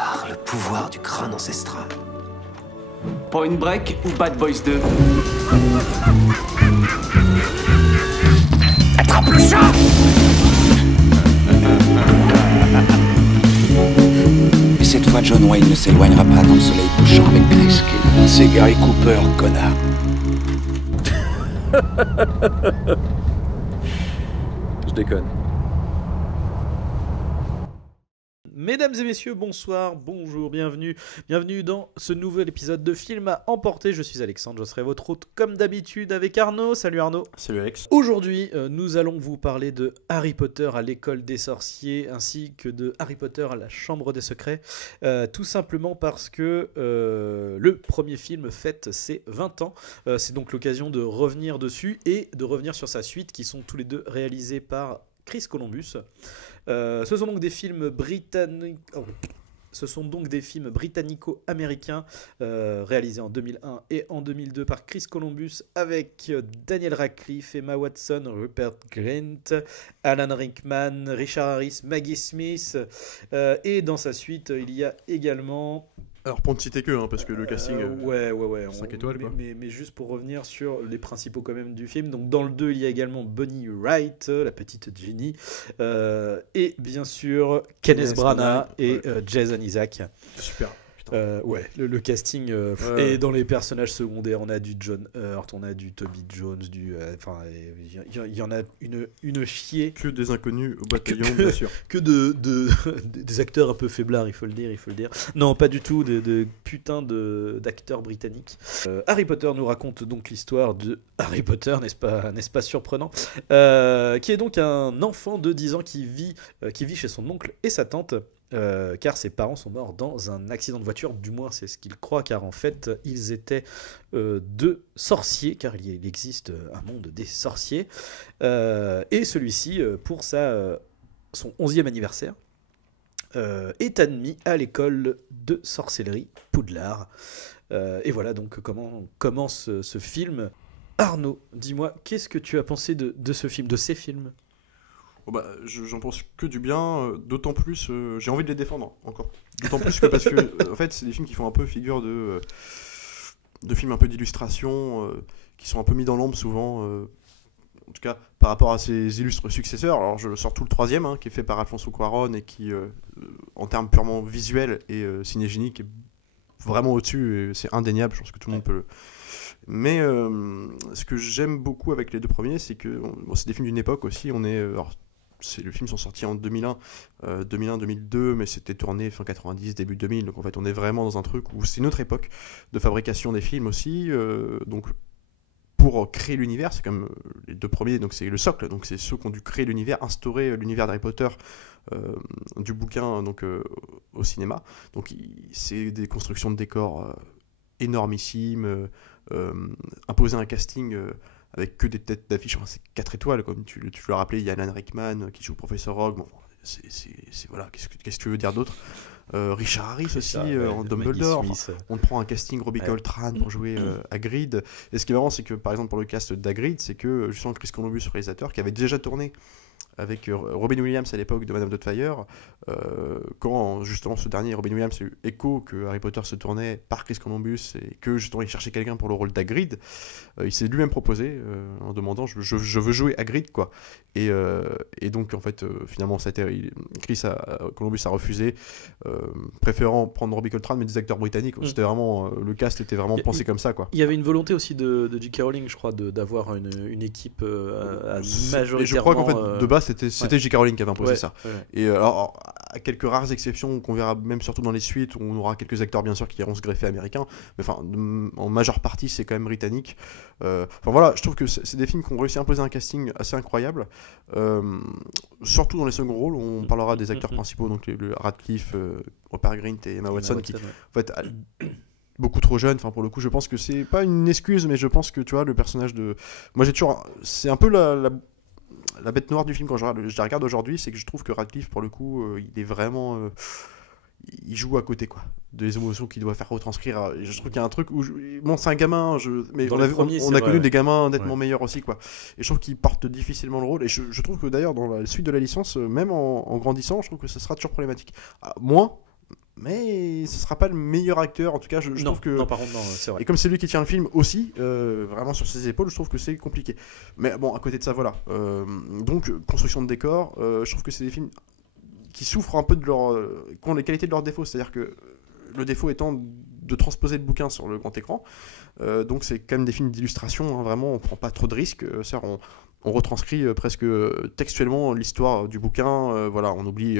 par le pouvoir du crâne ancestral. Point Break ou Bad Boys 2? Attrape le chat! Et cette fois, John Wayne ne s'éloignera pas dans le soleil couchant avec Grace Kelly. C'est Gary Cooper, connard. Je déconne. Mesdames et messieurs, bonsoir, bonjour, bienvenue dans ce nouvel épisode de Film à emporter. Je suis Alexandre, je serai votre hôte comme d'habitude avec Arnaud. Salut Arnaud. Salut Alex. Aujourd'hui, nous allons vous parler de Harry Potter à l'école des sorciers ainsi que de Harry Potter à la chambre des secrets. Tout simplement parce que le premier film fête ses 20 ans. C'est donc l'occasion de revenir dessus et de revenir sur sa suite qui sont tous les deux réalisés par Chris Columbus. Ce sont donc des films britannico-américains réalisés en 2001 et en 2002 par Chris Columbus avec Daniel Radcliffe, Emma Watson, Rupert Grint, Alan Rickman, Richard Harris, Maggie Smith et dans sa suite il y a également... Alors pour ne citer que, parce que le casting... ouais. 5 étoiles quoi. Mais juste pour revenir sur les principaux quand même du film. Donc dans le 2, il y a également Bonnie Wright, la petite Ginny, et bien sûr Kenneth Branagh et Jason Isaac. Super. Le casting. Et dans les personnages secondaires, on a du John Hurt, on a du Toby Jones, il y en a une chier. Que des inconnus au bataillon, bien sûr. Que des acteurs un peu faiblards, il faut le dire. Non, pas du tout, de putain d'acteurs britanniques. Harry Potter nous raconte donc l'histoire de Harry Potter, n'est-ce pas surprenant, qui est donc un enfant de 10 ans qui vit chez son oncle et sa tante. Car ses parents sont morts dans un accident de voiture, du moins c'est ce qu'ils croient, car en fait ils étaient deux sorciers, car il existe un monde des sorciers, et celui-ci, pour son 11e anniversaire, est admis à l'école de sorcellerie Poudlard. Et voilà donc comment commence ce film. Arnaud, dis-moi, qu'est-ce que tu as pensé de ce film, de ces films ? J'en pense que du bien, d'autant plus j'ai envie de les défendre encore. D'autant plus que parce que en fait c'est des films qui font un peu figure de films un peu d'illustration, qui sont un peu mis dans l'ombre souvent, en tout cas par rapport à ses illustres successeurs. Alors je sors tout le 3e qui est fait par Alfonso Cuarón et qui en termes purement visuels et cinégéniques est vraiment au-dessus, et c'est indéniable, je pense que tout le monde peut le... Mais ce que j'aime beaucoup avec les deux premiers, c'est que c'est des films d'une époque aussi. Les films sont sortis en 2001, 2002, mais c'était tourné fin 90, début 2000. Donc en fait, on est vraiment dans un truc où c'est une autre époque de fabrication des films aussi. Donc pour créer l'univers, c'est comme les deux premiers, donc c'est le socle. Donc c'est ceux qui ont dû créer l'univers, instaurer l'univers d'Harry Potter du bouquin donc au cinéma. Donc c'est des constructions de décors énormissimes, imposer un casting avec que des têtes d'affiche, c'est 4 étoiles, comme tu l'as rappelé. Il y a Alan Rickman qui joue Professeur Rogue. Bon, voilà, qu'est-ce que tu veux dire d'autre? Richard Harris aussi en Dumbledore. On prend un casting Robbie Coltrane pour jouer Hagrid. Et ce qui est marrant, c'est que par exemple pour le cast d'Hagrid, c'est que justement Chris Columbus, réalisateur, qui avait déjà tourné avec Robin Williams à l'époque de Madame Doubtfire, quand justement ce dernier, Robin Williams, a eu écho que Harry Potter se tournait par Chris Columbus et que justement il cherchait quelqu'un pour le rôle d'Hagrid, il s'est lui-même proposé en demandant je veux jouer Hagrid quoi. Et donc en fait finalement Columbus a refusé, préférant prendre Robbie Coltrane mais des acteurs britanniques. C'était vraiment le cast était vraiment pensé comme ça quoi. Il y avait une volonté aussi de J.K. Rowling, je crois, d'avoir une équipe majoritairement. Et je crois qu'en fait de base c'était J.K. Rowling qui avait imposé ça. Et alors à quelques rares exceptions qu'on verra même surtout dans les suites, où on aura quelques acteurs bien sûr qui iront se greffer américains, mais enfin en majeure partie c'est quand même britannique. Enfin voilà, je trouve que c'est des films qui ont réussi à imposer un casting assez incroyable, surtout dans les seconds rôles où on parlera des acteurs principaux, donc le Radcliffe, Rupert Grint et Emma Watson qui en fait beaucoup trop jeune. Enfin pour le coup je pense que c'est pas une excuse, mais je pense que tu vois le personnage de... Moi j'ai toujours... C'est un peu la bête noire du film quand je la regarde aujourd'hui, c'est que je trouve que Radcliffe pour le coup il est vraiment... il joue à côté quoi, des émotions qu'il doit faire retranscrire. Je trouve qu'il y a un truc où bon c'est un gamin, mais on a connu des gamins nettement meilleurs aussi quoi. Et je trouve qu'il porte difficilement le rôle, et je trouve que d'ailleurs dans la suite de la licence, même en grandissant, je trouve que ça sera toujours problématique. Moins mais ce sera pas le meilleur acteur. En tout cas, je Non, trouve que. non, par contre, non, c'est vrai. Et comme c'est lui qui tient le film aussi, vraiment sur ses épaules, je trouve que c'est compliqué. Mais bon, à côté de ça, voilà. Donc, construction de décor, je trouve que c'est des films qui souffrent un peu de leur. Qui ont les qualités de leurs défauts. C'est-à-dire que le défaut étant de transposer le bouquin sur le grand écran. Donc, c'est quand même des films d'illustration, hein, vraiment, on prend pas trop de risques. C'est-à-dire, on retranscrit presque textuellement l'histoire du bouquin. Voilà, on oublie.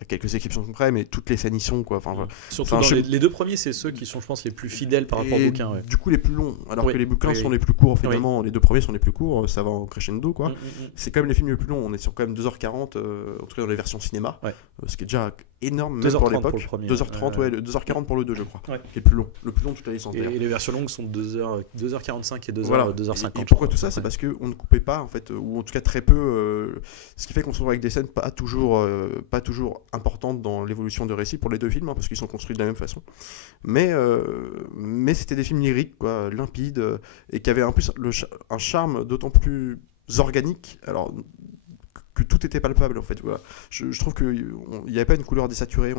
À quelques exceptions près, mais toutes les scènes y sont, quoi. Enfin, voilà. Surtout dans les deux premiers, c'est ceux qui sont, je pense, les plus fidèles par rapport au bouquin. Ouais. Du coup, les plus longs, alors Oui, que les bouquins oui, sont oui. les plus courts, finalement. Les deux premiers sont les plus courts, ça va en crescendo, quoi. C'est quand même les films les plus longs. On est sur quand même 2h40, en tout cas dans les versions cinéma, Ouais. ce qui est déjà énorme, même 2h30 pour l'époque. pour le premier, 2h30, ouais, 2h40 pour le 2, je crois. Ouais. Qui est le plus long de toute la licence. Et d'ailleurs. les versions longues sont 2h45 et 2h, Voilà. 2h50. Et pourquoi tout ça, c'est parce qu'on ne coupait pas, en fait, ou en tout cas très peu, ce qui fait qu'on se retrouve avec des scènes pas toujours importantes dans l'évolution de récit pour les deux films, hein, parce qu'ils sont construits de la même façon. Mais c'était des films lyriques, quoi, limpides, et qui avaient en plus un charme d'autant plus organique. Alors que tout était palpable, en fait. Voilà. Je trouve qu'il n'y avait pas une couleur désaturée.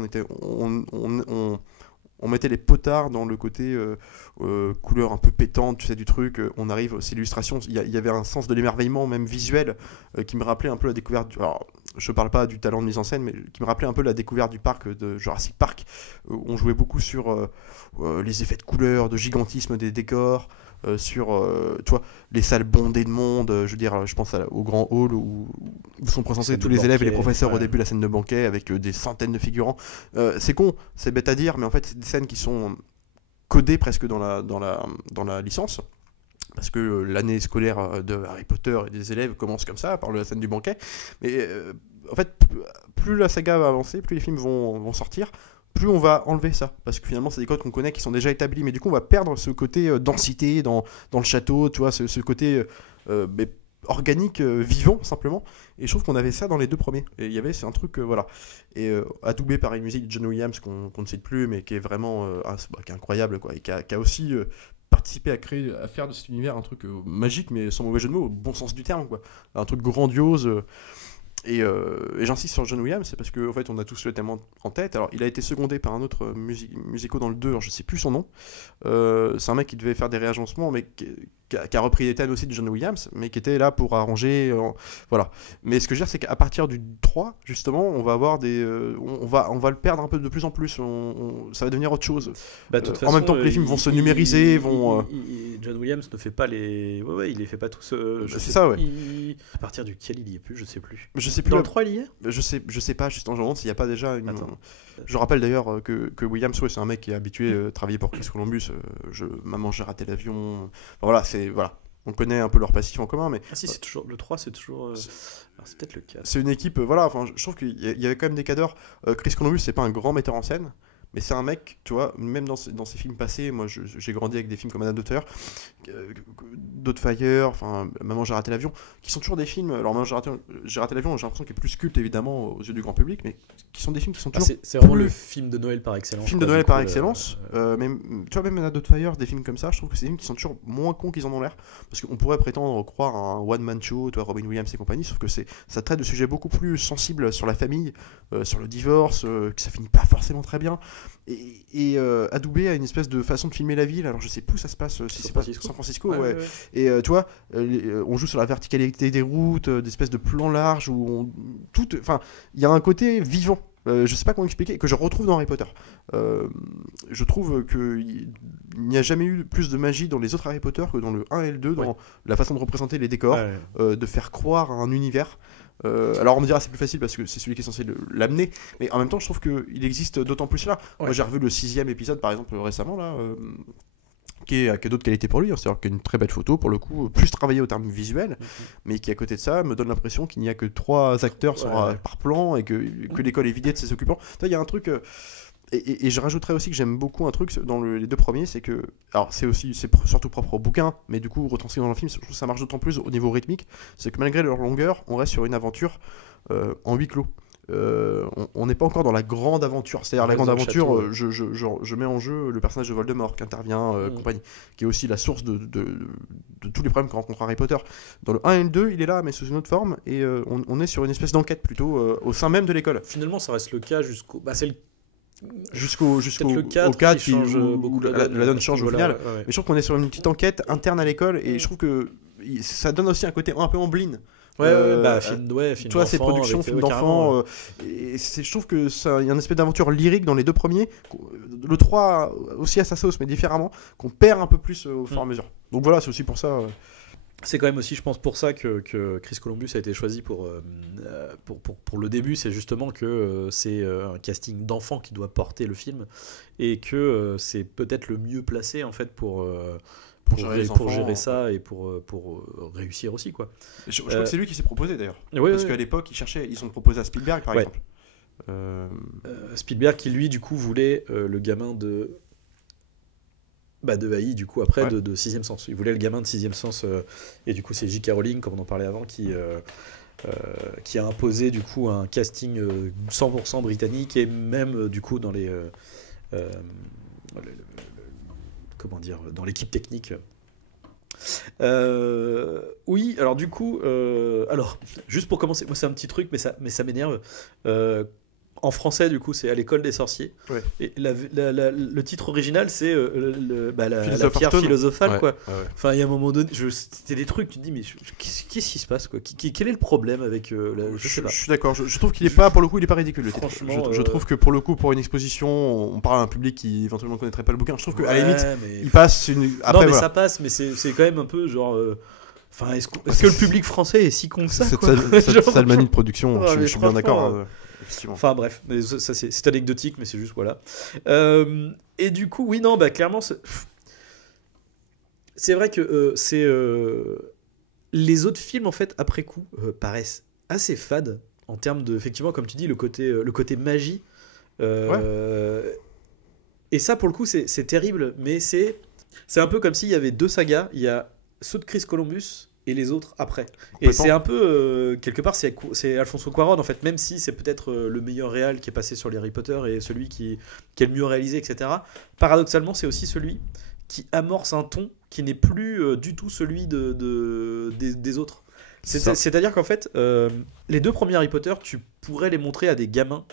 On mettait les potards dans le côté couleur un peu pétante, tu sais, du truc. On arrive, c'est l'illustration. Il y avait un sens de l'émerveillement, même visuel, qui me rappelait un peu la découverte. Alors, je parle pas du talent de mise en scène, mais qui me rappelait un peu la découverte du parc de Jurassic Park. On jouait beaucoup sur les effets de couleur, de gigantisme des décors. Sur tu vois, les salles bondées de monde, je veux dire, je pense au grand hall où sont présentés tous les élèves et les professeurs au début, la scène de banquet avec des centaines de figurants. C'est con, c'est bête à dire, mais en fait c'est des scènes qui sont codées presque dans la licence, parce que l'année scolaire de Harry Potter et des élèves commence comme ça, par la scène du banquet. Mais en fait, plus la saga va avancer, plus les films vont sortir, plus on va enlever ça, parce que finalement c'est des codes qu'on connaît qui sont déjà établis, mais du coup on va perdre ce côté densité dans le château, tu vois, ce côté organique, vivant simplement, et je trouve qu'on avait ça dans les deux premiers, et il y avait, c'est un truc, voilà, et adoubé par une musique de John Williams qu'on ne cite plus, mais qui est vraiment qui est incroyable, quoi, et qui a aussi participer à faire de cet univers un truc magique, mais sans mauvais jeu de mots, au bon sens du terme, quoi, un truc grandiose. Et j'insiste sur John Williams, c'est parce qu'en fait on a tous le thème en tête. Alors il a été secondé par un autre musico dans le 2, alors je sais plus son nom. C'est un mec qui devait faire des réagencements, mais qui a repris les thèmes aussi de John Williams, mais qui était là pour arranger, voilà. Mais ce que je veux dire, c'est qu'à partir du 3, justement, on va avoir on va le perdre un peu de plus en plus. Ça va devenir autre chose. Bah, de toute en façon, même temps que les films vont se numériser, John Williams ne fait pas les. Ouais, il les fait pas tous. C'est ça, ouais. À partir duquel il y est plus, je sais plus. Je sais plus. Dans le 3, il y est. Je sais pas, juste en demande s'il n'y a pas déjà une. Attends. Je rappelle d'ailleurs que Williams, ouais, c'est un mec qui est habitué à travailler pour Chris Columbus. Maman, j'ai raté l'avion. Enfin, voilà, voilà. On connaît un peu leur passif en commun, mais. Ah si, c'est toujours. Le 3, c'est toujours. Alors, c'est peut-être le cas. C'est une équipe, voilà, enfin, je trouve qu'il y avait quand même des cadres. Chris Columbus, c'est pas un grand metteur en scène, mais c'est un mec, tu vois, même dans ses films passés, moi j'ai grandi avec des films comme Anna Dotter, Fire, enfin Maman j'ai raté l'avion, qui sont toujours des films. Alors Maman j'ai raté l'avion, j'ai l'impression qu'il est plus culte évidemment aux yeux du grand public, mais qui sont des films qui sont toujours. C'est vraiment le film de Noël par excellence. Film de Noël par excellence. Mais tu vois, même Anna Fire, des films comme ça, je trouve que c'est des films qui sont toujours moins cons qu'ils en ont l'air, parce qu'on pourrait prétendre croire à un one man show, toi Robin Williams et compagnie, sauf que ça traite de sujets beaucoup plus sensibles sur la famille, sur le divorce, que ça finit pas forcément très bien. Et adoubé à une espèce de façon de filmer la ville. Alors je sais plus où ça se passe, si c'est pas San Francisco, ouais. Et tu vois, on joue sur la verticalité des routes, des espèces de plans larges où enfin, il y a un côté vivant. Je sais pas comment expliquer, que je retrouve dans Harry Potter. Je trouve qu'il n'y a jamais eu plus de magie dans les autres Harry Potter que dans le 1 et le 2, dans la façon de représenter les décors, de faire croire à un univers. Alors on me dira c'est plus facile parce que c'est celui qui est censé l'amener, mais en même temps je trouve qu'il existe d'autant plus là. Moi j'ai revu le 6e épisode par exemple récemment là, qui a d'autres qualités pour lui, hein, c'est-à-dire qu'il y a une très belle photo pour le coup, plus travaillé au terme visuel, mais qui à côté de ça me donne l'impression qu'il n'y a que 3 acteurs par plan et que l'école est vidée de ses occupants. Il y a un truc... Et je rajouterais aussi que j'aime beaucoup un truc dans les deux premiers, c'est que, alors c'est surtout propre au bouquin, mais du coup retranscrit dans le film, je trouve que ça marche d'autant plus au niveau rythmique, c'est que malgré leur longueur, on reste sur une aventure en huis clos. On n'est pas encore dans la grande aventure, c'est-à-dire la grande aventure, je mets en jeu le personnage de Voldemort qui intervient, compagnie, qui est aussi la source de tous les problèmes que rencontre Harry Potter. Dans le 1 et le 2, il est là, mais sous une autre forme, et on est sur une espèce d'enquête plutôt au sein même de l'école. Finalement, ça reste le cas jusqu'au... jusqu'au Peut-être le au 4 4 qui change beaucoup où la donne change au voilà, final. ouais. Mais je trouve qu'on est sur une petite enquête interne à l'école et je trouve que ça donne aussi un côté un peu Amblin. Film Tu vois, ces d'enfant, productions, avec- films ouais, d'enfants. Et je trouve que ça, il y a une espèce d'aventure lyrique dans les deux premiers. Le 3 aussi à sa sauce, mais différemment, qu'on perd un peu plus au fur et à mesure. Donc voilà, c'est aussi pour ça. C'est quand même aussi, je pense, pour ça que Chris Columbus a été choisi pour le début. C'est justement que c'est un casting d'enfants qui doit porter le film et que c'est peut-être le mieux placé en fait pour gérer ça et pour réussir aussi, quoi. Je crois que c'est lui qui s'est proposé d'ailleurs. Ouais, Parce ouais. qu'à l'époque, ils ont proposé à Spielberg par Ouais. exemple. Spielberg qui lui du coup voulait le gamin de AI du coup après Ouais. de Sixième Sens. Il voulait le gamin de Sixième Sens et du coup c'est J.K. Rowling, comme on en parlait avant, qui a imposé du coup un casting 100% britannique et même du coup dans les comment dire, dans l'équipe technique. Oui, alors du coup, alors juste pour commencer, moi c'est un petit truc, mais ça m'énerve. En français, du coup, c'est à l'école des sorciers. Ouais. Et le titre original, c'est la Philosopher's pierre Stone. philosophale, Ouais, quoi. ouais. Enfin, il y a un moment donné, c'était des trucs, tu te dis, mais qu'est-ce qui se passe, quoi? Quel est le problème avec je sais pas. Je suis d'accord, je trouve qu'il est pas, pour le coup, il est pas ridicule le titre. Franchement, Je trouve que pour le coup, pour une exposition, on parle à un public qui éventuellement ne connaîtrait pas le bouquin. Je trouve qu'à la limite, mais... il passe une. Après, non, mais voilà. ça passe, mais c'est quand même un peu genre. Enfin, est-ce que le public français est si con que ça, Cette quoi? cette Genre- salmanie de production, Ouais, je mais suis bien d'accord. franchement, Effectivement. Enfin bref, mais ça c'est anecdotique, mais c'est juste voilà. Et du coup, oui, non, bah clairement, c'est vrai que les autres films en fait après coup paraissent assez fades en termes de, effectivement, comme tu dis, le côté magie. Et ça, pour le coup, c'est terrible, mais c'est un peu comme s'il y avait deux sagas. Il y a ceux de Chris Columbus et les autres après. Et Complètement. c'est un peu, quelque part, c'est Alfonso Cuarón, en fait, même si c'est peut-être le meilleur réal qui est passé sur les Harry Potter et celui qui est le mieux réalisé, etc. Paradoxalement, c'est aussi celui qui amorce un ton qui n'est plus du tout celui des autres. C'est-à-dire qu'en fait, les deux premiers Harry Potter, tu pourrais les montrer à des gamins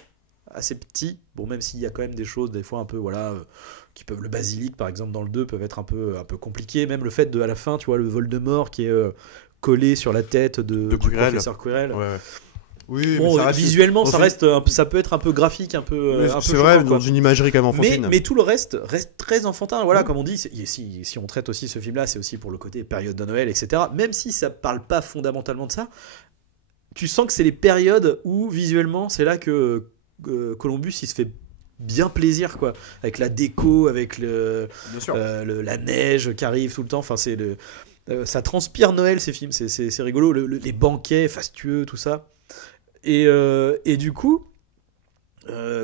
assez petits, bon, même s'il y a quand même des choses des fois un peu qui peuvent, le basilic par exemple dans le 2 peuvent être un peu compliqué, même le fait de à la fin, tu vois, le Voldemort qui est collé sur la tête du Quirrell. professeur Quirrell. Ouais. Oui, Bon, mais ça reste visuellement on ça sait- reste ça peut être un peu graphique, un peu c'est choquant, vrai, quoi. dans une imagerie quand même enfantine. Mais tout le reste très enfantin, voilà, comme on dit. Si on traite aussi ce film-là, c'est aussi pour le côté période de Noël, etc. Même si ça parle pas fondamentalement de ça, tu sens que c'est les périodes où visuellement c'est là que Columbus il se fait bien plaisir, quoi, avec la déco, avec Bien sûr. la neige qui arrive tout le temps. Enfin, ça transpire Noël, ces films. C'est rigolo, les banquets fastueux, tout ça. Et du coup,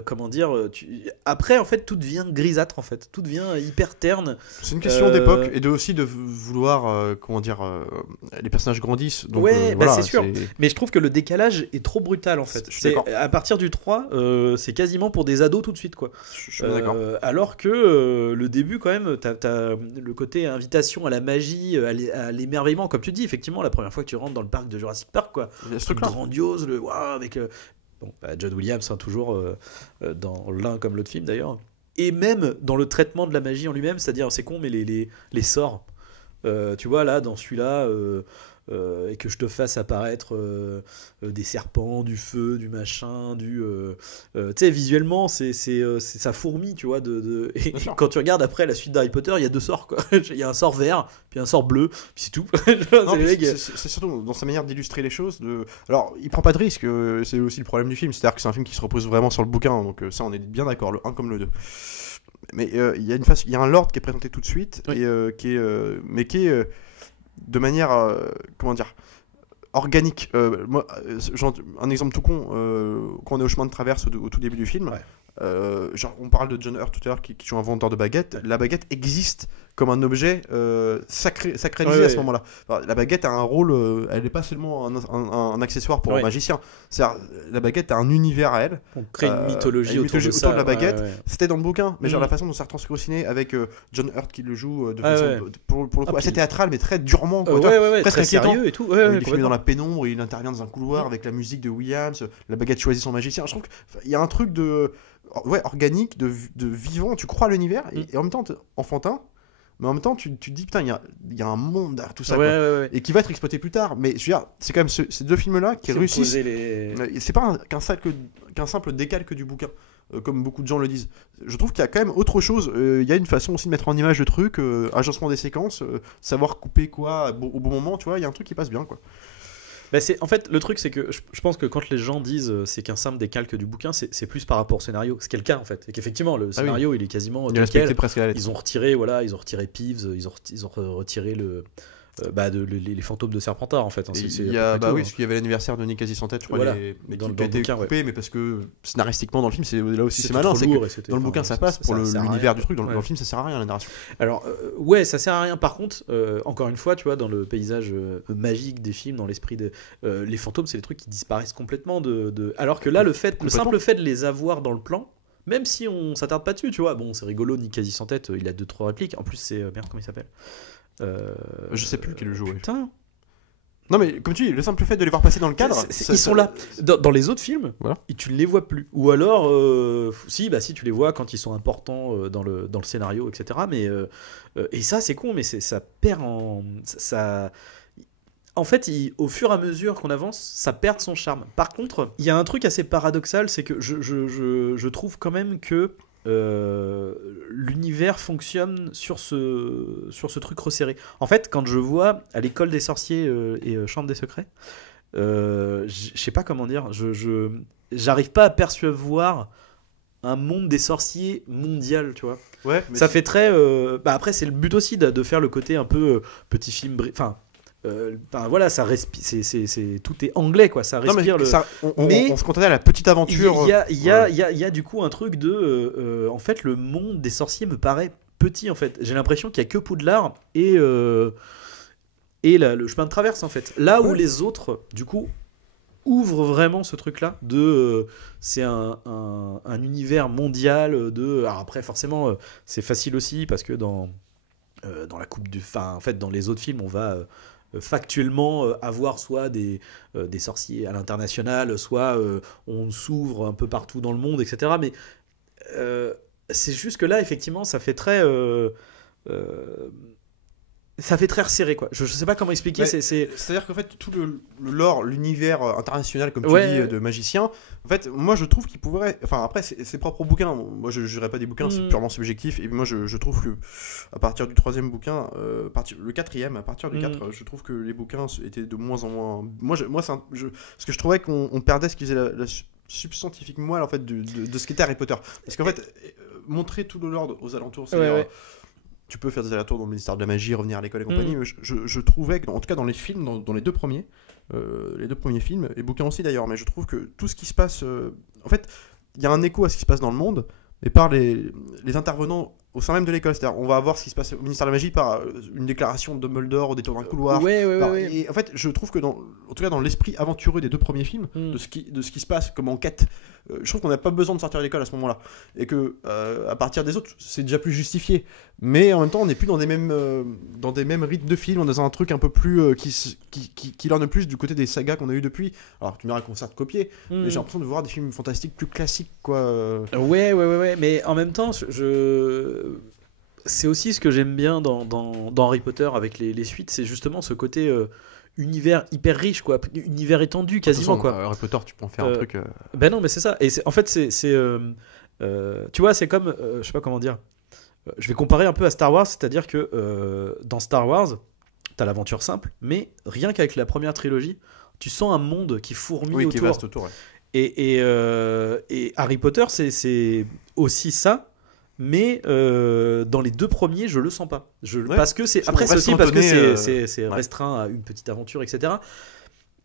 comment dire, après en fait tout devient grisâtre, en fait tout devient hyper terne. C'est une question d'époque et aussi de vouloir, comment dire, les personnages grandissent. Donc, Ouais, bah, voilà, c'est sûr. Mais je trouve que le décalage est trop brutal, en fait. Je suis d'accord. À partir du 3, c'est quasiment pour des ados tout de suite, quoi. Je suis bien d'accord. Alors que le début, quand même, t'as le côté invitation à la magie, à l'émerveillement, comme tu dis, effectivement, la première fois que tu rentres dans le parc de Jurassic Park, quoi. Il y a ce truc-là. Grandiose, waouh, avec bon, John Williams, hein, toujours dans l'un comme l'autre film d'ailleurs. Et même dans le traitement de la magie en lui-même, c'est-à-dire, c'est con, mais les sorts. Tu vois, là, dans celui-là, et que je te fasse apparaître des serpents, du feu, du machin, tu sais, visuellement, ça fourmille, tu vois. Et quand tu regardes après la suite d'Harry Potter, il y a deux sorts, quoi. Il y a un sort vert, puis un sort bleu, puis c'est tout. Non, les mecs, c'est surtout dans sa manière d'illustrer les choses. Alors, il prend pas de risque, c'est aussi le problème du film. C'est-à-dire que c'est un film qui se repose vraiment sur le bouquin, donc ça, on est bien d'accord, le 1 comme le 2. Mais il y a un lord qui est présenté tout de suite, Oui. et qui est de manière, comment dire, organique. Moi, un exemple tout con, quand on est au chemin de traverse au tout début du film, genre, on parle de John Hurt tout à l'heure qui joue un vendeur de baguettes. La baguette existe comme un objet sacralisé à ce moment-là. Alors, la baguette a un rôle, elle n'est pas seulement un accessoire pour un magicien. C'est-à-dire, la baguette a un univers à elle. on crée une mythologie, une autour de mythologie ça. autour de la baguette. Ouais. C'était dans le bouquin, mais genre Mhm. la façon dont c'est retranscrit au ciné avec John Hurt qui le joue de Ah façon, ouais. pour le coup, Ah, assez puis- théâtrale, mais très durement. Quoi, Ouais, presque très inquiétant. sérieux et tout. Il est filmé Complètement. dans la pénombre, il intervient dans un couloir avec la musique de Williams, la baguette choisit son magicien. Je trouve qu'il y a un truc de... organique, de vivant. Tu crois à l'univers et en même temps enfantin. Mais en même temps, tu te dis, putain, il y a un monde derrière tout ça. Ouais. Et qui va être exploité plus tard. Mais je veux dire, c'est quand même ces deux films-là qui réussissent. C'est pas qu'un simple décalque du bouquin, comme beaucoup de gens le disent. Je trouve qu'il y a quand même autre chose. Il y a une façon aussi de mettre en image le truc, agencement des séquences, savoir couper quoi au bon moment, tu vois. Il y a un truc qui passe bien, quoi. Bah en fait, le truc, c'est que je pense que quand les gens disent c'est qu'un simple décalque du bouquin, c'est plus par rapport au scénario. Ce qui est le cas, en fait. Et qu'effectivement, le scénario, il est quasiment tel quel. Presque à la lettre. Ils ont retiré Peeves, ils ont retiré les fantômes de Serpentard, en fait. Hein, parce qu'il y avait l'anniversaire de Nick Quasi sans tête, je crois, voilà. qui a été bouquin, coupé, mais parce que scénaristiquement dans le film, c'est là aussi c'est malin. Dans le bouquin, ça passe pour l'univers du truc. Dans le film, ça sert à rien, la narration. Alors, ça sert à rien. Par contre, encore une fois, tu vois, dans le paysage magique des films, dans l'esprit les fantômes, c'est des trucs qui disparaissent complètement alors que là, le simple fait de les avoir dans le plan, même si on s'attarde pas dessus, tu vois, bon, c'est rigolo, Nick Quasi sans tête, il a 2-3 répliques. En plus, c'est merde, comment il s'appelle? Je sais plus quel le jeu. Putain. Non mais comme tu dis, le simple fait de les voir passer dans le cadre, ils sont là. Dans les autres films, voilà. Et tu ne les vois plus. Ou alors, si tu les vois quand ils sont importants dans le scénario, etc. Mais et ça c'est con, mais ça perd en fait, au fur et à mesure qu'on avance, ça perd son charme. Par contre, il y a un truc assez paradoxal, c'est que je trouve quand même que l'univers fonctionne sur ce truc resserré. En fait, quand je vois à l'école des sorciers et Chambre des secrets, je sais pas comment dire, j'arrive pas à percevoir un monde des sorciers mondial, tu vois. Ouais, ça fait très après c'est le but aussi de faire le côté un peu petit film voilà, ça respire, tout est anglais, quoi, ça respire. On se contentait à la petite aventure. Il y a du coup un truc de en fait le monde des sorciers me paraît petit, en fait. J'ai l'impression qu'il y a que Poudlard et le chemin de traverse, en fait. Là où les autres du coup ouvrent vraiment ce truc là c'est un univers mondial alors après forcément c'est facile aussi parce que dans la coupe en fait dans les autres films on va factuellement avoir soit des sorciers à l'international, soit on s'ouvre un peu partout dans le monde, etc. Mais c'est juste que là, effectivement, ça fait très resserré, quoi. Je sais pas comment expliquer. C'est-à-dire qu'en fait, tout le lore, l'univers international, comme tu dis, de magicien, en fait, moi je trouve qu'il pourrait. Enfin, après, c'est propre au bouquin. Moi, je ne jurerai pas des bouquins, c'est purement subjectif. Et moi, je trouve que à partir du troisième bouquin, le quatrième, à partir du 4, je trouve que les bouquins étaient de moins en moins. Parce que je trouvais qu'on perdait ce qui faisait la substantifique moelle en fait, de ce qu'était Harry Potter. Parce qu'en fait, montrer tout le lore aux alentours, c'est. Tu peux faire des allers-retours dans le ministère de la magie, revenir à l'école et compagnie, mais je trouvais que, en tout cas dans les films, dans les deux premiers films, et bouquins aussi d'ailleurs, mais je trouve que tout ce qui se passe, en fait, il y a un écho à ce qui se passe dans le monde, mais par les intervenants au sein même de l'école. C'est-à-dire, on va voir ce qui se passe au ministère de la Magie par une déclaration de Dumbledore au détour d'un couloir. Et en fait, je trouve que en tout cas dans l'esprit aventureux des deux premiers films, de ce qui se passe comme enquête, je trouve qu'on n'a pas besoin de sortir de l'école à ce moment-là. Et que à partir des autres, c'est déjà plus justifié. Mais en même temps, on n'est plus dans des mêmes rythmes de film, on est dans un truc un peu plus qui l'en a plus du côté des sagas qu'on a eu depuis. Alors, tu me diras qu'on s'est copié, mais j'ai l'impression de voir des films fantastiques plus classiques, quoi. Ouais. Mais en même temps, c'est aussi ce que j'aime bien dans Harry Potter avec les suites, c'est justement ce côté univers hyper riche, quoi, univers étendu quasiment, quoi. Harry Potter, tu peux en faire un truc. Ben non, mais c'est ça. Et en fait, tu vois, c'est comme, je sais pas comment dire. Je vais comparer un peu à Star Wars, c'est-à-dire que dans Star Wars, t'as l'aventure simple, mais rien qu'avec la première trilogie, tu sens un monde qui fourmille autour. Qui est vaste autour. Ouais. Et Harry Potter, c'est aussi ça. Mais dans les deux premiers, je le sens pas. Parce que c'est aussi parce que c'est restreint à une petite aventure, etc.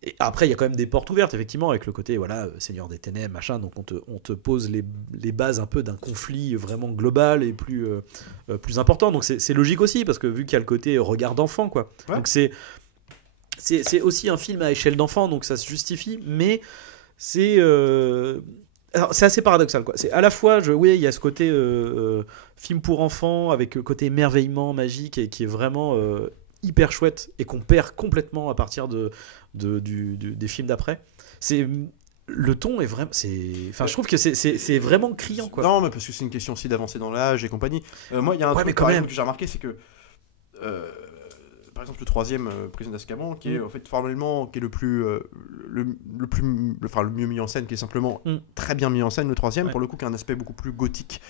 Et après, il y a quand même des portes ouvertes, effectivement, avec le côté Seigneur des Ténèbres, machin. Donc on te pose les bases un peu d'un conflit vraiment global et plus important. Donc c'est logique aussi, parce que vu qu'il y a le côté regard d'enfant, quoi. Ouais. Donc c'est aussi un film à échelle d'enfant, donc ça se justifie, mais c'est assez paradoxal, quoi. C'est à la fois, il y a ce côté film pour enfants avec le côté émerveillement magique et qui est vraiment hyper chouette et qu'on perd complètement à partir des films d'après. le ton est vraiment, je trouve que c'est vraiment criant, quoi. Non, mais parce que c'est une question aussi d'avancer dans l'âge et compagnie. Moi, il y a un truc quand même que j'ai remarqué, c'est que par exemple le troisième, Prison d'Azkaban, qui est en fait formellement qui est le mieux mis en scène, qui est simplement très bien mis en scène. Le troisième, pour le coup, qui a un aspect beaucoup plus gothique.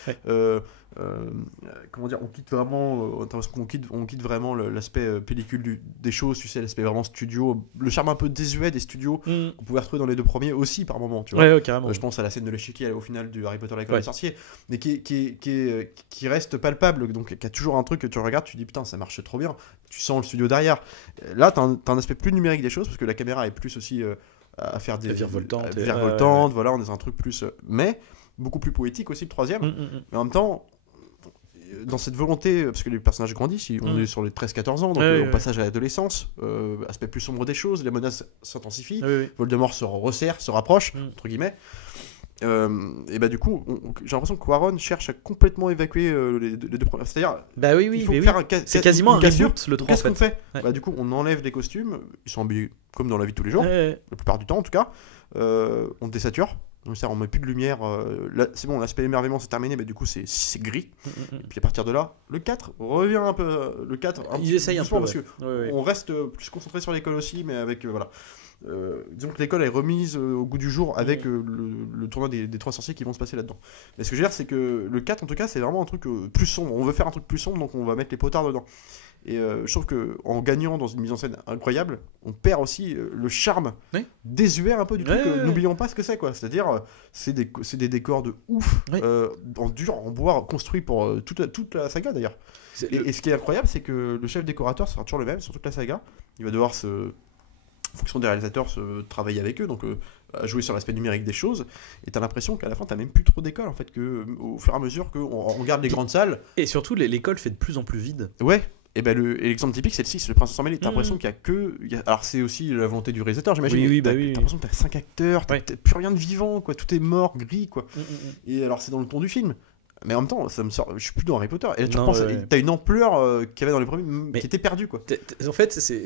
Comment dire, on quitte vraiment, on quitte vraiment l'aspect pellicule des choses, tu sais, l'aspect vraiment studio, le charme un peu désuet des studios qu'on pouvait retrouver dans les deux premiers aussi par moment, tu vois. Carrément. Je pense à la scène de l'échiquier au final du Harry Potter l'école des sorciers, mais qui reste palpable, donc qui a toujours un truc que tu regardes, tu dis putain ça marche trop bien, tu sens le studio derrière. Là t'as un aspect plus numérique des choses parce que la caméra est plus aussi à faire des virevoltantes, voilà, on est dans un truc plus mais beaucoup plus poétique aussi le troisième. Mais en même temps, dans cette volonté, parce que les personnages grandissent, on est sur les 13-14 ans, donc on passage à l'adolescence, aspect plus sombre des choses, les menaces s'intensifient, Voldemort se resserre, se rapproche, entre guillemets. Et bah du coup, j'ai l'impression que Quaron cherche à complètement évacuer les deux premiers. C'est-à-dire, il faut faire c'est quasiment un reboot, le 3. Qu'est-ce qu'on fait ? Bah du coup, on enlève les costumes, ils sont habillés comme dans la vie de tous les jours, la plupart du temps en tout cas. On désature. Donc ça, on met plus de lumière. Là, c'est bon, l'aspect émerveillement c'est terminé, mais du coup c'est gris. Et puis à partir de là, le 4 revient un peu. Le 4, ils essayent un peu parce que on reste plus concentré sur l'école aussi, mais avec voilà. Disons que l'école est remise au goût du jour avec le tournoi des trois sorciers qui vont se passer là-dedans. Mais ce que je veux dire, c'est que le 4 en tout cas, c'est vraiment un truc plus sombre. On veut faire un truc plus sombre, donc on va mettre les potards dedans. Et je trouve qu'en gagnant dans une mise en scène incroyable, on perd aussi le charme désuet un peu du truc. N'oublions pas ce que c'est, quoi. C'est-à-dire, c'est des décors de ouf, en dur, en bois, construits pour toute la saga d'ailleurs. Et ce qui est incroyable, c'est que le chef décorateur sera toujours le même sur toute la saga. Il va devoir en fonction des réalisateurs, travailler avec eux, donc à jouer sur l'aspect numérique des choses. Et t'as l'impression qu'à la fin, t'as même plus trop d'école, en fait, au fur et à mesure qu'on regarde les grandes salles. Et surtout, l'école fait de plus en plus vide. Ouais. Et l'exemple typique, c'est le 6, le Prince Emmêlé. T'as l'impression qu'il y a que. Alors, c'est aussi la volonté du réalisateur, j'imagine. T'as l'impression que t'as 5 acteurs, t'as plus rien de vivant, quoi. Tout est mort, gris, quoi. Et alors, c'est dans le ton du film. Mais en même temps, ça me sort. Je suis plus dans Harry Potter. Et là, tu repenses, t'as une ampleur qu'il y avait dans les premiers, qui était perdue, quoi. En fait, c'est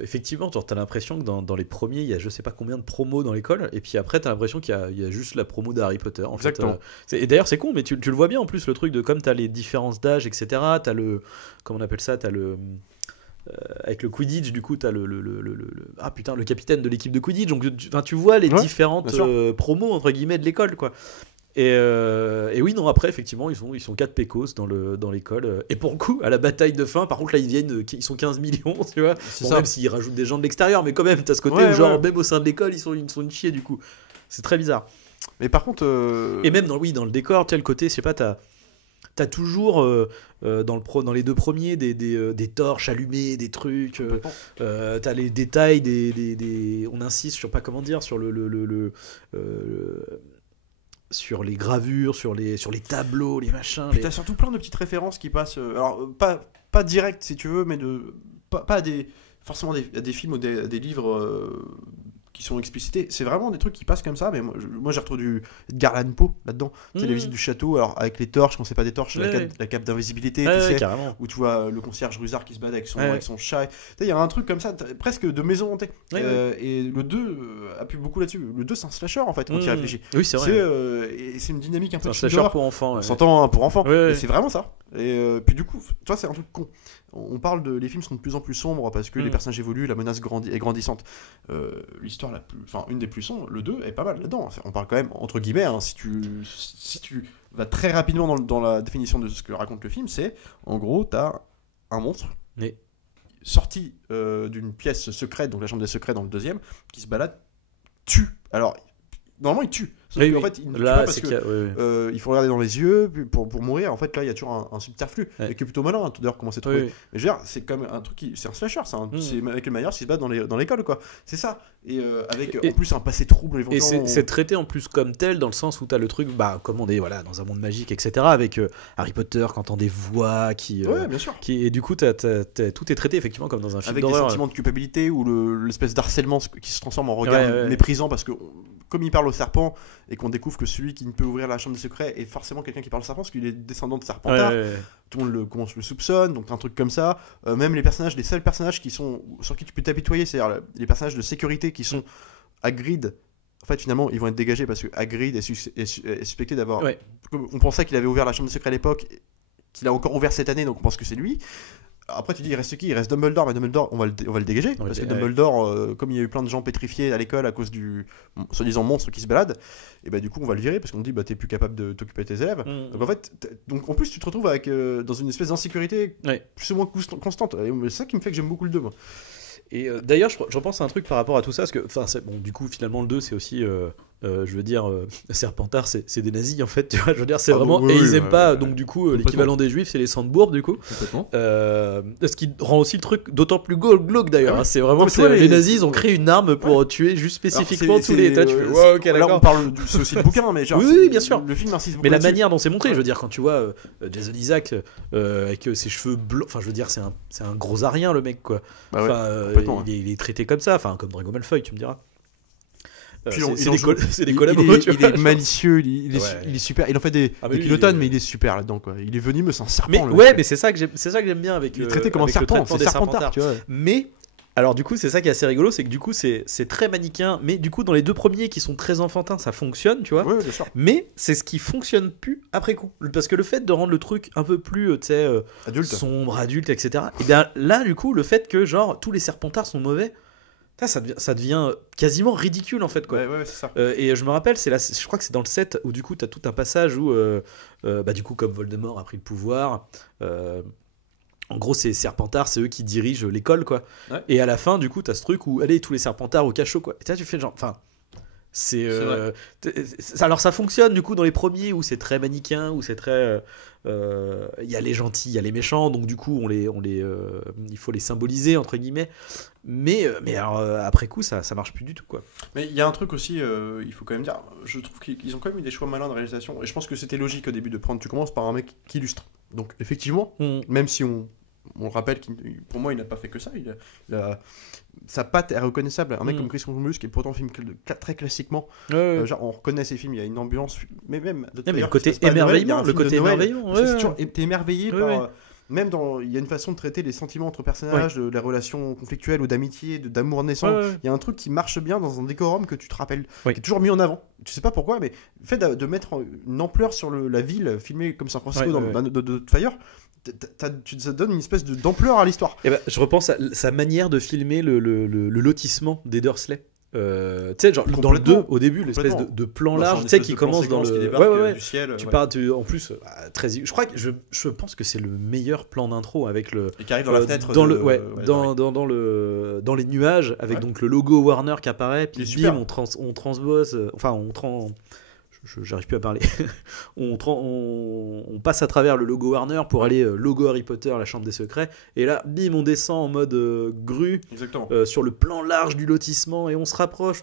effectivement, t'as l'impression que dans les premiers, il y a je sais pas combien de promos dans l'école, et puis après, t'as l'impression qu'il y a juste la promo d'Harry Potter. En Exactement. Fait, et d'ailleurs, c'est con, mais tu le vois bien en plus, le truc de comme t'as les différences d'âge, etc. T'as le. Comment on appelle ça ? T'as le. Avec le Quidditch, du coup, t'as le capitaine de l'équipe de Quidditch. Donc, tu vois les différentes promos, entre guillemets, de l'école, quoi. Et oui, non, après, effectivement, ils sont 4 pécos dans l'école. Et pour le coup, à la bataille de fin, par contre, là, ils sont 15 millions, tu vois. Bon, même s'ils rajoutent des gens de l'extérieur, mais quand même, t'as ce côté où, genre, même au sein de l'école, ils sont une chier, du coup. C'est très bizarre. Mais par contre. Et même dans le décor, tu sais, le côté, je sais pas, t'as toujours dans les deux premiers des torches allumées, des trucs. T'as les détails, on insiste sur pas comment dire, sur sur les gravures, sur les tableaux, les machins. Puis t'as surtout plein de petites références qui passent. Alors pas direct si tu veux, mais pas forcément des films ou des livres qui sont explicités. C'est vraiment des trucs qui passent comme ça. Mais moi j'ai retrouvé du Edgar Allan Poe là-dedans. C'est les visites du château, alors avec les torches, quand c'est pas des torches, la cape d'invisibilité, tu sais, où tu vois le concierge Rusard qui se bat avec son chat. Il y a un truc comme ça, presque de maison hantée. Et le 2 appuie beaucoup là-dessus. Le 2 c'est un slasher en fait quand tu y réfléchis. Oui, c'est vrai. Et c'est une dynamique un peu de slasher pour enfants. On s'entend pour enfants. Et c'est vraiment ça. Et puis du coup, toi c'est un truc con. On parle les films sont de plus en plus sombres parce que les personnages évoluent, la menace est grandissante. L'histoire une des plus sombres, le 2 est pas mal là-dedans. On parle quand même entre guillemets, hein, si tu vas très rapidement dans la définition de ce que raconte le film, c'est en gros t'as un monstre sorti d'une pièce secrète, donc la chambre des secrets dans le deuxième, qui se balade, tue. Alors normalement il tue. Sauf qu'en fait, il ne tue pas parce que il faut regarder dans les yeux pour mourir. En fait, là, il y a toujours un subterfuge, et qui est plutôt malin, d'ailleurs, comment c'est trouvé. Mais je veux dire, c'est quand même un truc c'est un slasher, c'est Michael Myers qui se bat dans l'école, quoi. C'est ça. Et avec en plus un passé trouble, éventuellement. Et c'est traité en plus comme tel, dans le sens où t'as le truc, comme on est dans un monde magique, etc. Avec Harry Potter, quand t'entends des voix qui. Bien sûr. Et du coup, tout est traité effectivement comme dans un film d'horreur. Avec des sentiments de culpabilité ou l'espèce d'harcèlement qui se transforme en regard méprisant parce que. Comme il parle au serpent et qu'on découvre que celui qui ne peut ouvrir la chambre des secrets est forcément quelqu'un qui parle au serpent parce qu'il est descendant de Serpentard, tout le monde le soupçonne, donc un truc comme ça. Même les seuls personnages sur qui tu peux t'apitoyer, c'est-à-dire les personnages de sécurité qui sont Hagrid, en fait, finalement, ils vont être dégagés parce que Hagrid est suspecté d'avoir. Ouais. On pensait qu'il avait ouvert la chambre des secrets à l'époque, qu'il a encore ouvert cette année, donc on pense que c'est lui. Après, tu dis, il reste qui? Il reste Dumbledore, mais Dumbledore, on va le dégager. Parce que Dumbledore, comme il y a eu plein de gens pétrifiés à l'école à cause du soi-disant monstre qui se balade, et bah, du coup, on va le virer parce qu'on dit, bah, t'es plus capable de t'occuper de tes élèves. Donc, en fait, en plus, tu te retrouves avec, dans une espèce d'insécurité plus ou moins constante. Et c'est ça qui me fait que j'aime beaucoup le 2, moi. Et d'ailleurs, je repense à un truc par rapport à tout ça, parce que, bon, du coup, finalement, le 2, c'est aussi, je veux dire, Serpentard, c'est des nazis, en fait, tu vois, je veux dire, c'est vraiment, et ils aiment pas, donc du coup, l'équivalent des juifs, c'est les Sandbourg, du coup. Ce qui rend aussi le truc d'autant plus glauque, d'ailleurs, hein, c'est vraiment, les nazis, ils ont créé une arme pour tuer juste spécifiquement tous les... Tu fais, wow, okay, là, on parle, c'est aussi le bouquin, mais genre, oui, bien sûr. Le film insiste beaucoup. Mais la manière dont c'est montré, je veux dire, quand tu vois Jason Isaac avec ses cheveux blancs, enfin, je veux dire, c'est un gros arien, le mec, quoi. Il est traité comme ça, enfin comme Drago Malfoy, tu me diras. C'est des collabos. Il est malicieux, il est super. Il en fait des kilotonnes, mais il est super là-dedans, quoi. Il est venu, c'est un serpent. Mais c'est ça que j'aime bien avec. Il est traité comme un serpent, c'est Serpentard, tu vois. Mais alors du coup, c'est ça qui est assez rigolo, c'est que du coup, c'est très manichéen. Mais du coup, dans les deux premiers qui sont très enfantins, ça fonctionne, tu vois. Oui, bien sûr. Mais c'est ce qui fonctionne plus après coup, parce que le fait de rendre le truc un peu plus, tu sais, sombre, adulte, etc. Et bien là, du coup, le fait que genre tous les Serpentards sont mauvais. Ça devient quasiment ridicule en fait, quoi. Ouais, c'est ça. Et je me rappelle, je crois que c'est dans le 7 où du coup t'as tout un passage où du coup comme Voldemort a pris le pouvoir, en gros c'est Serpentard, c'est eux qui dirigent l'école, quoi. Ouais. Et à la fin du coup t'as ce truc où allez tous les Serpentards au cachot, quoi. Et là tu fais genre, enfin alors ça fonctionne du coup dans les premiers où c'est très manichéen, où c'est très il y a les gentils, il y a les méchants, donc du coup il faut les symboliser entre guillemets, mais alors, après coup ça marche plus du tout, quoi. Mais il y a un truc aussi, il faut quand même dire, je trouve qu'ils ont quand même eu des choix malins de réalisation, et je pense que c'était logique au début de prendre, tu commences par un mec qui illustre, donc effectivement même si on rappelle pour moi il n'a pas fait que ça, sa patte est reconnaissable. Un mec comme Chris Columbus qui est pourtant un film très classiquement, genre on reconnaît ses films, il y a une ambiance, mais même le côté émerveillement, t'es émerveillé par même il y a une façon de traiter les sentiments entre personnages, la relation conflictuelle ou d'amitié, d'amour naissant. Il y a un truc qui marche bien dans un décorum que tu te rappelles, qui est toujours mis en avant. Tu sais pas pourquoi, mais le fait de mettre une ampleur sur la ville filmée comme San Francisco de Fire, ça donne une espèce d'ampleur à l'histoire. Et je repense à sa manière de filmer le lotissement des Dursley. Tu sais, genre dans le 2 au début, l'espèce de plan large, tu sais, qui commence dans le du ciel. En plus, très. Je crois que je pense que c'est le meilleur plan d'intro avec le. Et qui arrive dans la fenêtre. Dans les nuages, avec donc le logo Warner qui apparaît, puis bim, on transpose, j'arrive plus à parler. on passe à travers le logo Warner pour aller logo Harry Potter, la chambre des secrets, et là bim, on descend en mode grue sur le plan large du lotissement, et on se rapproche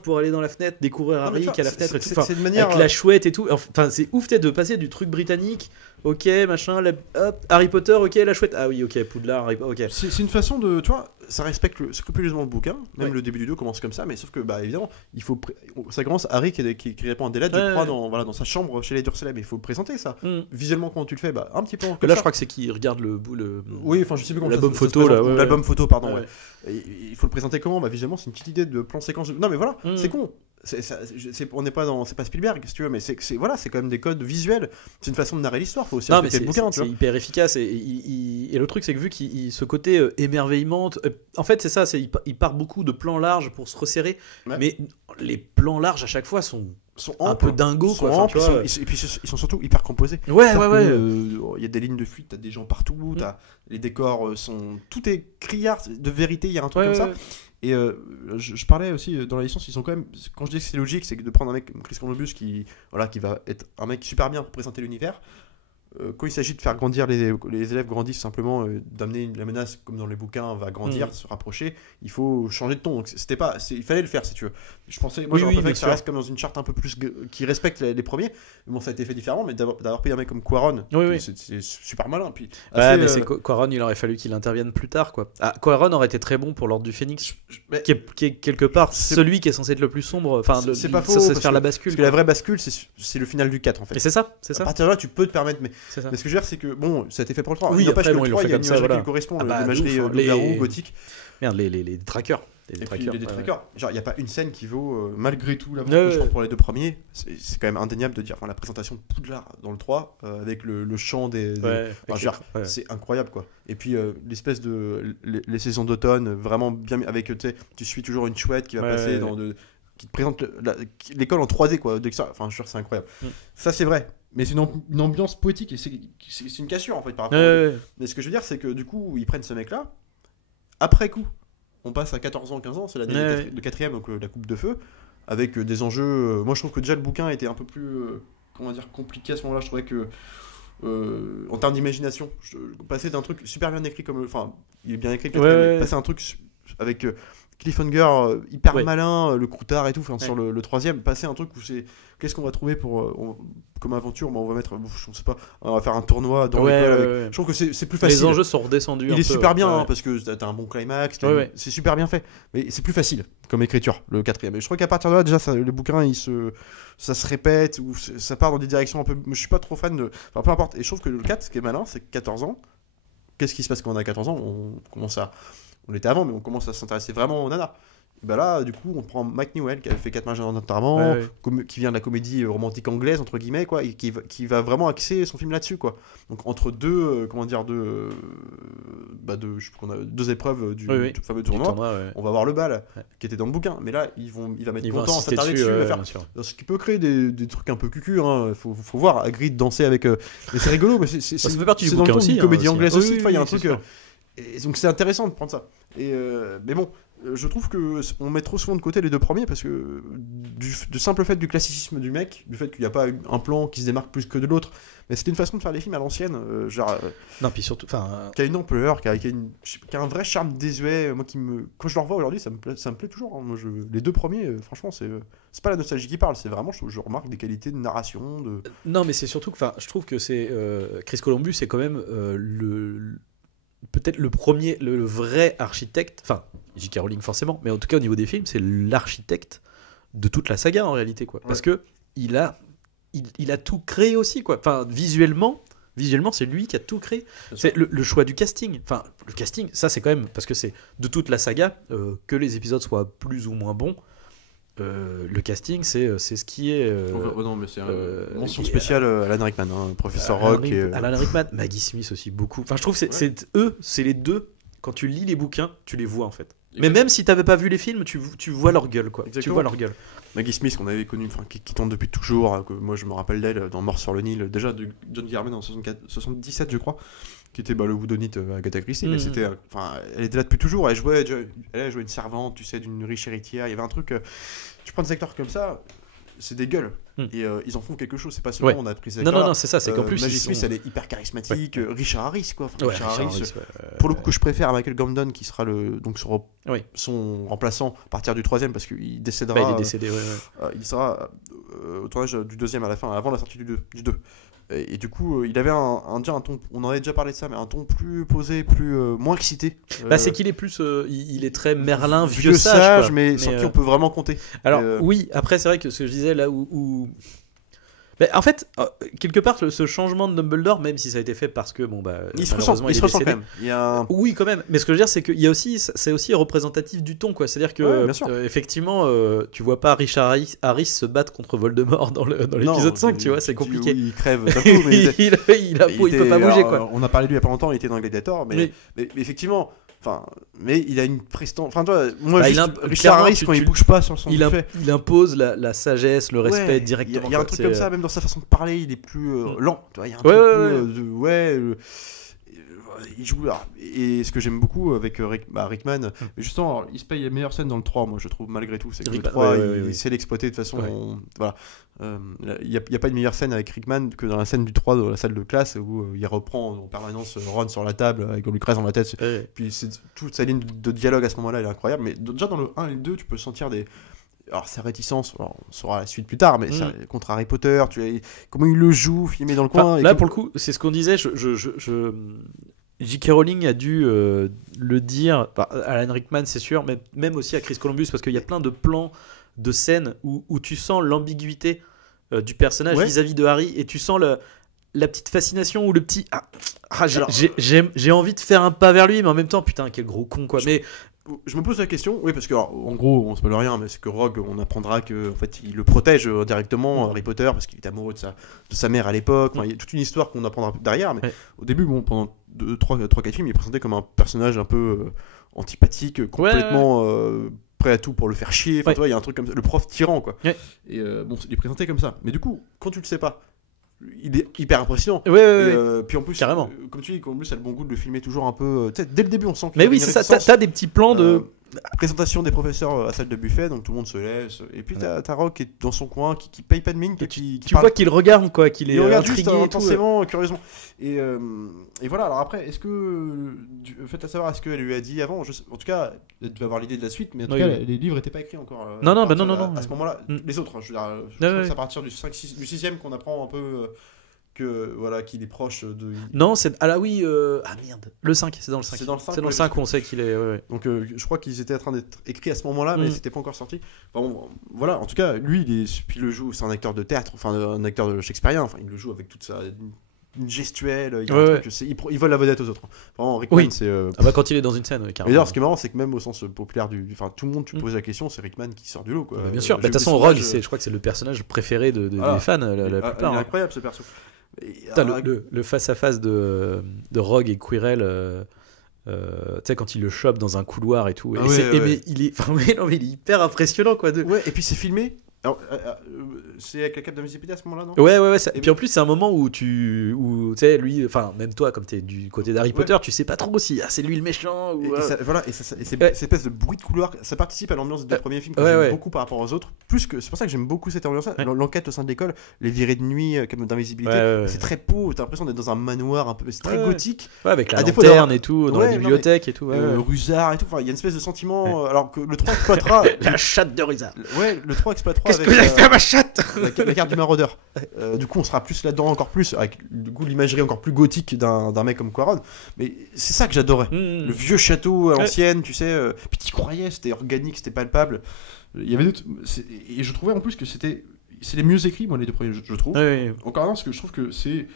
pour aller dans la fenêtre, découvrir Harry qui a la fenêtre, c'est une manière avec la chouette et tout. Enfin, c'est ouf de passer du truc britannique, ok machin, hop, Harry Potter, ok, la chouette, ah oui, ok, Poudlard, ok. C'est une façon de, tu vois, ça respecte scrupuleusement le bouquin, même le début du 2 commence comme ça, mais sauf que évidemment ça commence Harry qui répond à des lettres, je crois, dans sa chambre chez les Dursley, mais il faut le présenter ça. Visuellement, comment tu le fais, un petit peu là je crois que c'est qu'il regarde le oui, enfin je sais plus comment l'album photo là, l'album photo, pardon. Il faut le présenter comment, visuellement c'est une petite idée de plan séquence. Non mais voilà, c'est con. On n'est pas c'est pas Spielberg si tu veux, mais c'est quand même des codes visuels, c'est une façon de narrer l'histoire, faut aussi respecter le bouquin, c'est hyper efficace, et le truc c'est que vu qu'il ce côté émerveillement, en fait c'est ça, il part beaucoup de plans larges pour se resserrer, mais les plans larges à chaque fois sont un peu dingos, quoi. Et puis ils sont surtout hyper composés. Il y a des lignes de fuite, t'as des gens partout, les décors tout est criard de vérité, il y a un truc comme ça. Et je parlais aussi dans la licence, ils sont quand même, quand je dis que c'est logique, c'est de prendre un mec comme Chris Columbus qui va être un mec super bien pour présenter l'univers. Quand il s'agit de faire grandir les élèves grandissent simplement, d'amener la menace comme dans les bouquins va grandir, se rapprocher, il faut changer de ton. Donc il fallait le faire si tu veux. Je pensais, moi j'aurais préféré que ça reste comme dans une charte un peu plus qui respecte les premiers. Mais bon, ça a été fait différemment, mais d'avoir payé un mec comme Quaron, c'est super malin. Puis mais c'est Quaron, il aurait fallu qu'il intervienne plus tard, quoi. Quaron aurait été très bon pour l'Ordre du Phénix, qui est quelque part celui qui est censé être le plus sombre. Enfin, c'est pas faux. C'est faire la bascule. Parce que la vraie bascule, c'est le final du 4 en fait. Et c'est ça. À partir de là, tu peux te permettre, mais ce que je veux dire, c'est que bon, ça a été fait pour le 3. Oui, après, le 3, il y a une imagerie qui correspond, l'imagerie loup-garou, gothique. Merde, les trackers. Les Et puis trackers, les ouais, Trackers. Genre, il n'y a pas une scène qui vaut, malgré tout, la Ouais, je pense ouais. pour les deux premiers. C'est quand même indéniable de dire. Enfin, la présentation de Poudlard dans le 3, avec le chant des. Ouais, Enfin, je veux dire, ouais. c'est incroyable, quoi. Et puis, l'espèce de. Les saisons d'automne, vraiment bien. Avec, tu suis toujours une chouette qui va Ouais, passer ouais, dans. Qui te présente l'école en 3D, quoi. Enfin, je veux dire, c'est incroyable. Ça, c'est vrai. Mais c'est une ambiance poétique et c'est une cassure, en fait, par rapport Ouais, ouais. Mais ce que je veux dire, c'est que du coup, ils prennent ce mec-là. Après coup, on passe à 14 ans, 15 ans, c'est l'année Ouais. de 4ème, donc la Coupe de Feu, avec des enjeux. Moi, je trouve que déjà le bouquin était un peu plus comment dire, compliqué à ce moment-là. Je trouvais que, en termes d'imagination, passer d'un truc super bien écrit comme. Enfin, il est bien écrit, le quatrième, mais passer un truc avec cliffhanger hyper malin, le croutard et tout, sur le troisième, passer un truc où c'est. Qu'est-ce qu'on va trouver pour comme aventure? On va mettre, je sais pas, on va faire un tournoi dans l'école. Je trouve que c'est plus facile. Les enjeux sont redescendus. Il est super bien parce que t'as un bon climax, c'est super bien fait. Mais c'est plus facile comme écriture, le quatrième. Et je crois qu'à partir de là, déjà, le bouquin, ça se répète ou ça part dans des directions un peu. Je suis pas trop fan de. Enfin, peu importe. Et je trouve que le 4, ce qui est malin, c'est que 14 ans. Qu'est-ce qui se passe quand on a 14 ans? On l'était avant, mais on commence à s'intéresser vraiment aux nanas. Et bah là, du coup, on prend Mike Newell qui avait fait 4 Majeurs d'enterrement, qui vient de la comédie romantique anglaise, entre guillemets, quoi, et qui va vraiment axer son film là-dessus, quoi. Donc, entre deux épreuves du fameux tournoi, on va voir le bal qui était dans le bouquin. Mais là, il va mettre longtemps à s'attarder dessus, ce qui peut créer des trucs un peu cucu, hein. Faut voir Hagrid danser avec. Mais c'est rigolo, mais ça fait partie du dans le bouquin ton aussi. d'une comédie anglaise aussi. Il y a un c'est truc. sûr. Et donc c'est intéressant de prendre ça. Mais bon, je trouve que on met trop souvent de côté les deux premiers parce que du simple fait du classicisme du mec, du fait qu'il n'y a pas un plan qui se démarque plus que de l'autre, mais c'était une façon de faire les films à l'ancienne, non, puis surtout, qui a une ampleur, qui a un vrai charme désuet. Moi, quand je le revois aujourd'hui, ça me plaît toujours. Hein. Moi, les deux premiers, franchement, c'est pas la nostalgie qui parle, c'est vraiment, je remarque des qualités de narration. Non, mais c'est surtout que, je trouve que c'est Chris Columbus, c'est quand même peut-être le premier, le vrai architecte, enfin, J.K. Rowling forcément, mais en tout cas au niveau des films, c'est l'architecte de toute la saga en réalité, quoi. Parce que il a tout créé aussi, quoi. Enfin, visuellement, c'est lui qui a tout créé. C'est le choix du casting. Enfin, le casting, ça c'est quand même parce que c'est de toute la saga, que les épisodes soient plus ou moins bons. Le casting, c'est ce qui est. Non, mais c'est mention spéciale Alan Rickman, professeur Rock. Alan Rickman, Maggie Smith aussi, beaucoup. Enfin, je trouve que c'est les deux. Quand tu lis les bouquins, tu les vois en fait. Mais même si t'avais pas vu les films, tu vois leur gueule, quoi. Exactement. Tu vois leur gueule. Maggie Smith, qu'on avait connue, qui tourne depuis toujours, que moi je me rappelle d'elle dans Mort sur le Nil, déjà de John Garman en 77, je crois, qui était le whodunit Agatha Christie, mais elle était là depuis toujours. Elle a joué une servante, tu sais, d'une riche héritière. Il y avait un truc. Tu prends des acteurs comme ça, c'est des gueules. Et ils en font quelque chose. C'est pas seulement on a pris ces acteurs. Non, c'est ça. C'est qu'en plus, Maggie Smith, elle est hyper charismatique. Richard Harris, quoi. Richard Harris, pour le coup, que je préfère à Michael Gambon, qui sera son remplaçant à partir du 3ème, parce qu'il décédera. Il est décédé, il sera au tournage du 2ème à la fin, avant la sortie du 2. Et du coup, il avait un ton, on en avait déjà parlé de ça, mais un ton plus posé, moins excité. C'est qu'il est plus, il est très Merlin, vieux sage, mais sur qui on peut vraiment compter. Alors oui, après c'est vrai que ce que je disais là où... Mais en fait, quelque part, ce changement de Dumbledore, même si ça a été fait parce que il se ressent quand même. Oui, quand même. Mais ce que je veux dire, c'est qu'il y a aussi, c'est aussi représentatif du ton, quoi. C'est-à-dire que effectivement, tu vois pas Richard Harris se battre contre Voldemort dans l'épisode 5, tu vois, c'est compliqué. Il crève d'un coup, mais il peut pas bouger, quoi. On a parlé de lui il y a pas longtemps, il était dans Gladiator, mais effectivement. Mais il a une prestance. Enfin, toi, moi, Richard Harris, quand il bouge pas sur son buffet, il impose la sagesse, le respect directement. Il y a un truc comme ça, même dans sa façon de parler, il est plus lent. Il y a un truc il joue. Et ce que j'aime beaucoup avec Rickman, justement, il se paye les meilleures scènes dans le 3, moi je trouve, malgré tout. C'est que le 3, il sait l'exploiter de façon. Voilà. Il n'y a pas de meilleure scène avec Rickman que dans la scène du 3 dans la salle de classe où il reprend en permanence Ron sur la table avec lui crève dans la tête. Puis toute sa ligne de dialogue à ce moment-là, elle est incroyable. Mais déjà dans le 1 et le 2, tu peux sentir des. Alors, sa réticence, on saura la suite plus tard, mais contre Harry Potter, comment il le joue, filmé dans le coin. Là, pour le coup, c'est ce qu'on disait. J.K. Rowling a dû le dire, Alan Rickman, c'est sûr, mais même aussi à Chris Columbus, parce qu'il y a plein de plans, de scènes où tu sens l'ambiguïté du personnage vis-à-vis de Harry, et tu sens la petite fascination ou le petit j'ai envie de faire un pas vers lui, mais en même temps, putain, quel gros con, quoi. Mais je me pose la question, oui, parce que alors, en gros, on spoil rien, mais c'est que Rogue, on apprendra que en fait, il le protège directement, Harry Potter, parce qu'il est amoureux de sa mère à l'époque. Enfin, il y a toute une histoire qu'on apprendra derrière, mais au début, bon, pendant 3-4 films, il est présenté comme un personnage un peu antipathique, complètement prêt à tout pour le faire chier. Enfin, tu vois, il y a un truc comme ça, le prof tyran, quoi. Et bon, il est présenté comme ça. Mais du coup, quand tu le sais pas, il est hyper impressionnant. Puis en plus, carrément. Comme tu dis, en plus, il a le bon goût de le filmer toujours un peu. Tu sais, dès le début, on sent qu'il Mais oui, c'est ça. T'as des petits plans de. Présentation des professeurs à la salle de buffet, donc tout le monde se laisse. Et puis t'as Rogue qui est dans son coin, qui paye pas de mine, tu vois qu'il regarde, quoi, qu'il est intrigué intensément, curieusement. Et voilà. Alors après, est-ce que faites à savoir, est-ce qu'elle lui a dit avant, en tout cas, elle devait avoir l'idée de la suite, mais en tout cas, les livres n'étaient pas écrits encore. Non. À ce moment-là, les autres, je crois que c'est à partir du 6e qu'on apprend un peu. Qu'il est proche de. Non, c'est. Ah là oui, merde. Le 5, c'est dans le 5. C'est dans le 5 qu'on sait qu'il est. Donc je crois qu'ils étaient en train d'être écrits à ce moment-là, mais c'était pas encore sorti. Enfin, bon, voilà, en tout cas, lui, il le joue, c'est un acteur de théâtre, enfin un acteur de shakespearien, enfin il le joue avec toute sa. Une gestuelle, il y a un truc, il vole la vedette aux autres. Vraiment, Rickman, c'est. Quand il est dans une scène, carrément. Et d'ailleurs, ce qui est marrant, c'est que même au sens populaire enfin, tout le monde, tu poses la question, c'est Rickman qui sort du lot, quoi. Bien sûr, de toute façon, Rogue, je crois que c'est le personnage préféré des fans, la plupart. Il est incroyable ce perso. Le face-à-face de Rogue et Quirrell, tu sais, quand il le chope dans un couloir et tout. Mais il est hyper impressionnant, quoi. Et puis c'est filmé. Alors, c'est avec la cape d'invisibilité à ce moment-là, non ? Ouais. Et puis en plus, c'est un moment où tu sais, lui, enfin, même toi, comme t'es du côté d'Harry Potter, tu sais pas trop si c'est lui le méchant ou. Cette espèce de bruit de couloir, ça participe à l'ambiance des premiers films que j'aime beaucoup par rapport aux autres. C'est pour ça que j'aime beaucoup cette ambiance-là. L'enquête au sein de l'école, les virées de nuit, comme d'invisibilité, c'est très beau. T'as l'impression d'être dans un manoir un peu, c'est très gothique. Avec la lanterne et tout, dans la bibliothèque et tout. Rusard et tout. Enfin, il y a une espèce de sentiment. Alors que le 3 exploitera. La chatte de Rusard. Ouais, le 3 exploitera. Qu'est-ce que j'ai fait à ma chatte ? La carte du maraudeur. Du coup, on sera plus là-dedans encore plus, avec du coup l'imagerie encore plus gothique d'un mec comme Quaron. Mais c'est ça que j'adorais. Le vieux château à l'ancienne, tu sais. Puis t'y croyais, c'était organique, c'était palpable. Il y avait d'autres. Et je trouvais en plus que c'est les mieux écrits, moi, les deux premiers, je trouve. Encore un, parce que je trouve que c'est.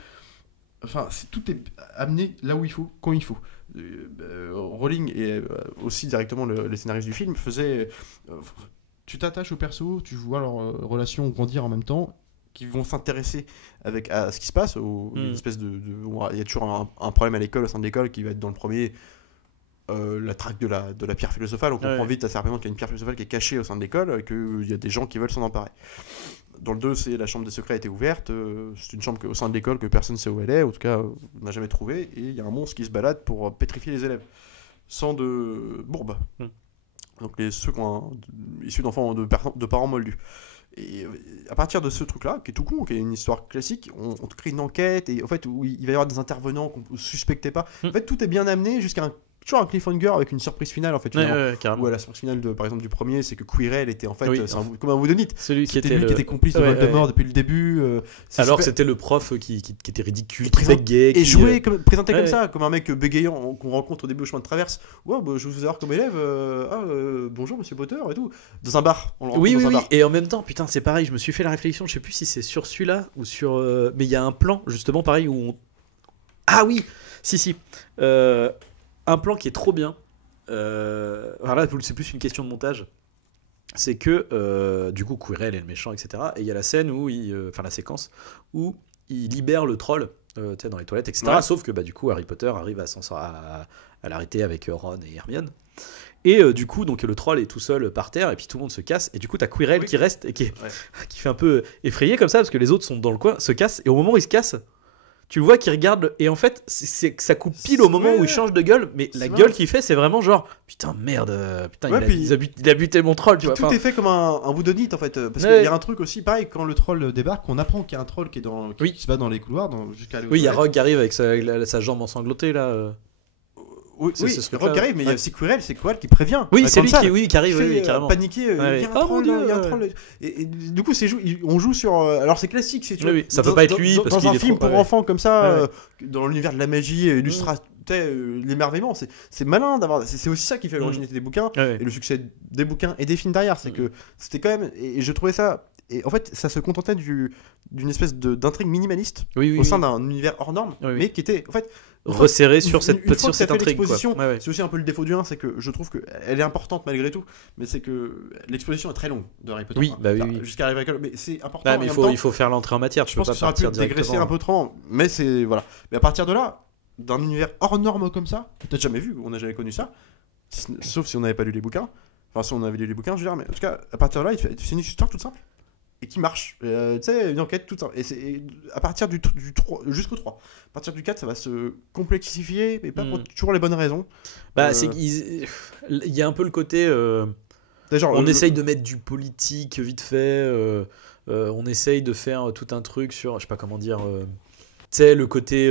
Enfin, tout est amené là où il faut, quand il faut. Rowling et aussi directement les scénaristes du film faisaient. Tu t'attaches au perso, tu vois leur relation grandir en même temps, qui vont s'intéresser à ce qui se passe. Une espèce il y a toujours un problème à l'école, au sein de l'école, qui va être dans le premier, la traque de la pierre philosophale. On comprend vite assez rapidement qu'il y a une pierre philosophale qui est cachée au sein de l'école, et qu'il y a des gens qui veulent s'en emparer. Dans le 2, c'est la chambre des secrets a été ouverte. C'est une chambre au sein de l'école que personne ne sait où elle est, en tout cas, on n'a jamais trouvé. Et il y a un monstre qui se balade pour pétrifier les élèves. Sang de bourbe. Donc ceux issus d'enfants de parents moldus. Et à partir de ce truc-là, qui est tout con, qui est une histoire classique, on crée une enquête, et en fait, où il va y avoir des intervenants qu'on ne suspectait pas. En fait, tout est bien amené jusqu'à toujours un cliffhanger avec une surprise finale, en fait. Où la surprise finale, par exemple, du premier, c'est que Quirrell était en fait comme un Whodunit. Celui qui était complice de Voldemort depuis le début. Alors que c'était le prof qui était ridicule, qui bégayait. Et présenté comme ça, comme un mec bégayant qu'on rencontre au début au chemin de traverse. Je vous avoir comme élève. Bonjour, monsieur Potter, et tout. Dans un bar. Oui. Et en même temps, putain, c'est pareil, je me suis fait la réflexion, je sais plus si c'est sur celui-là ou sur. Mais il y a un plan, justement, pareil, où on. Ah oui, si. Un plan qui est trop bien. Alors là, c'est plus une question de montage. C'est que du coup, Quirrell est le méchant, etc. Et il y a la scène où la séquence où il libère le troll, dans les toilettes, etc. Sauf que du coup, Harry Potter arrive à l'arrêter avec Ron et Hermione. Et du coup, donc le troll est tout seul par terre, et puis tout le monde se casse. Et du coup, t'as Quirrell qui reste et qui fait un peu effrayé comme ça, parce que les autres sont dans le coin, se cassent. Et au moment où il se casse, tu le vois qui regarde, et en fait, ça coupe pile au moment où il change de gueule, mais la gueule qu'il fait, c'est vraiment genre putain, merde, il a buté mon troll, tu vois. Tout est fait comme un Whodunit, en fait, parce qu'il y a un truc aussi, pareil, quand le troll débarque, on apprend qu'il y a un troll qui se bat dans les couloirs, jusqu'à aller aux il y a Rogue qui arrive avec sa jambe ensanglotée là. Oui, Rogue qui arrive, mais il y a aussi Quirrell, c'est Quirrell qui prévient. Oui, c'est lui qui arrive, carrément. Paniqué, il y a un troll. Et du coup, on joue sur. Alors, c'est classique, c'est sûr. Ça peut pas être lui, parce dans un film pour enfants comme ça, dans l'univers de la magie, l'émerveillement, c'est malin d'avoir. C'est aussi ça qui fait l'originalité des bouquins et le succès des bouquins et des films derrière. C'est que c'était quand même. Et je trouvais ça Et en fait, ça se contentait d'une espèce d'intrigue minimaliste Oui, au sein d'un univers hors norme, Oui, oui. mais qui était en fait resserré sur une cette fois que ça fait intrigue, quoi. l'exposition, Ouais, ouais. c'est aussi un peu le défaut du 1, c'est que je trouve qu'elle est importante malgré tout, mais c'est que l'exposition est très longue de Harry Potter. Oui, hein. bah oui, Enfin, oui. jusqu'à arriver à mais c'est important. Ah, et mais en même temps, il faut faire l'entrée en matière. je Tu peux pense pas que ça aurait pu partir dégraisser directement. un peu autrement, mais c'est voilà. Mais à partir de là, d'un univers hors norme comme ça, peut-être jamais vu, on n'a jamais connu ça, sauf si on n'avait pas lu les bouquins. Enfin, si on avait lu les bouquins, je veux dire, mais en tout cas, à partir de là, c'est une histoire toute simple et qui marche. Tu sais, une enquête toute simple. Et à partir du 3 jusqu'au 3. À partir du 4, ça va se complexifier, mais pas pour toujours les bonnes raisons. Bah, il y a un peu le côté. Genre, On essaye de mettre du politique vite fait. On essaye de faire tout un truc sur, je sais pas comment dire. Tu sais, le côté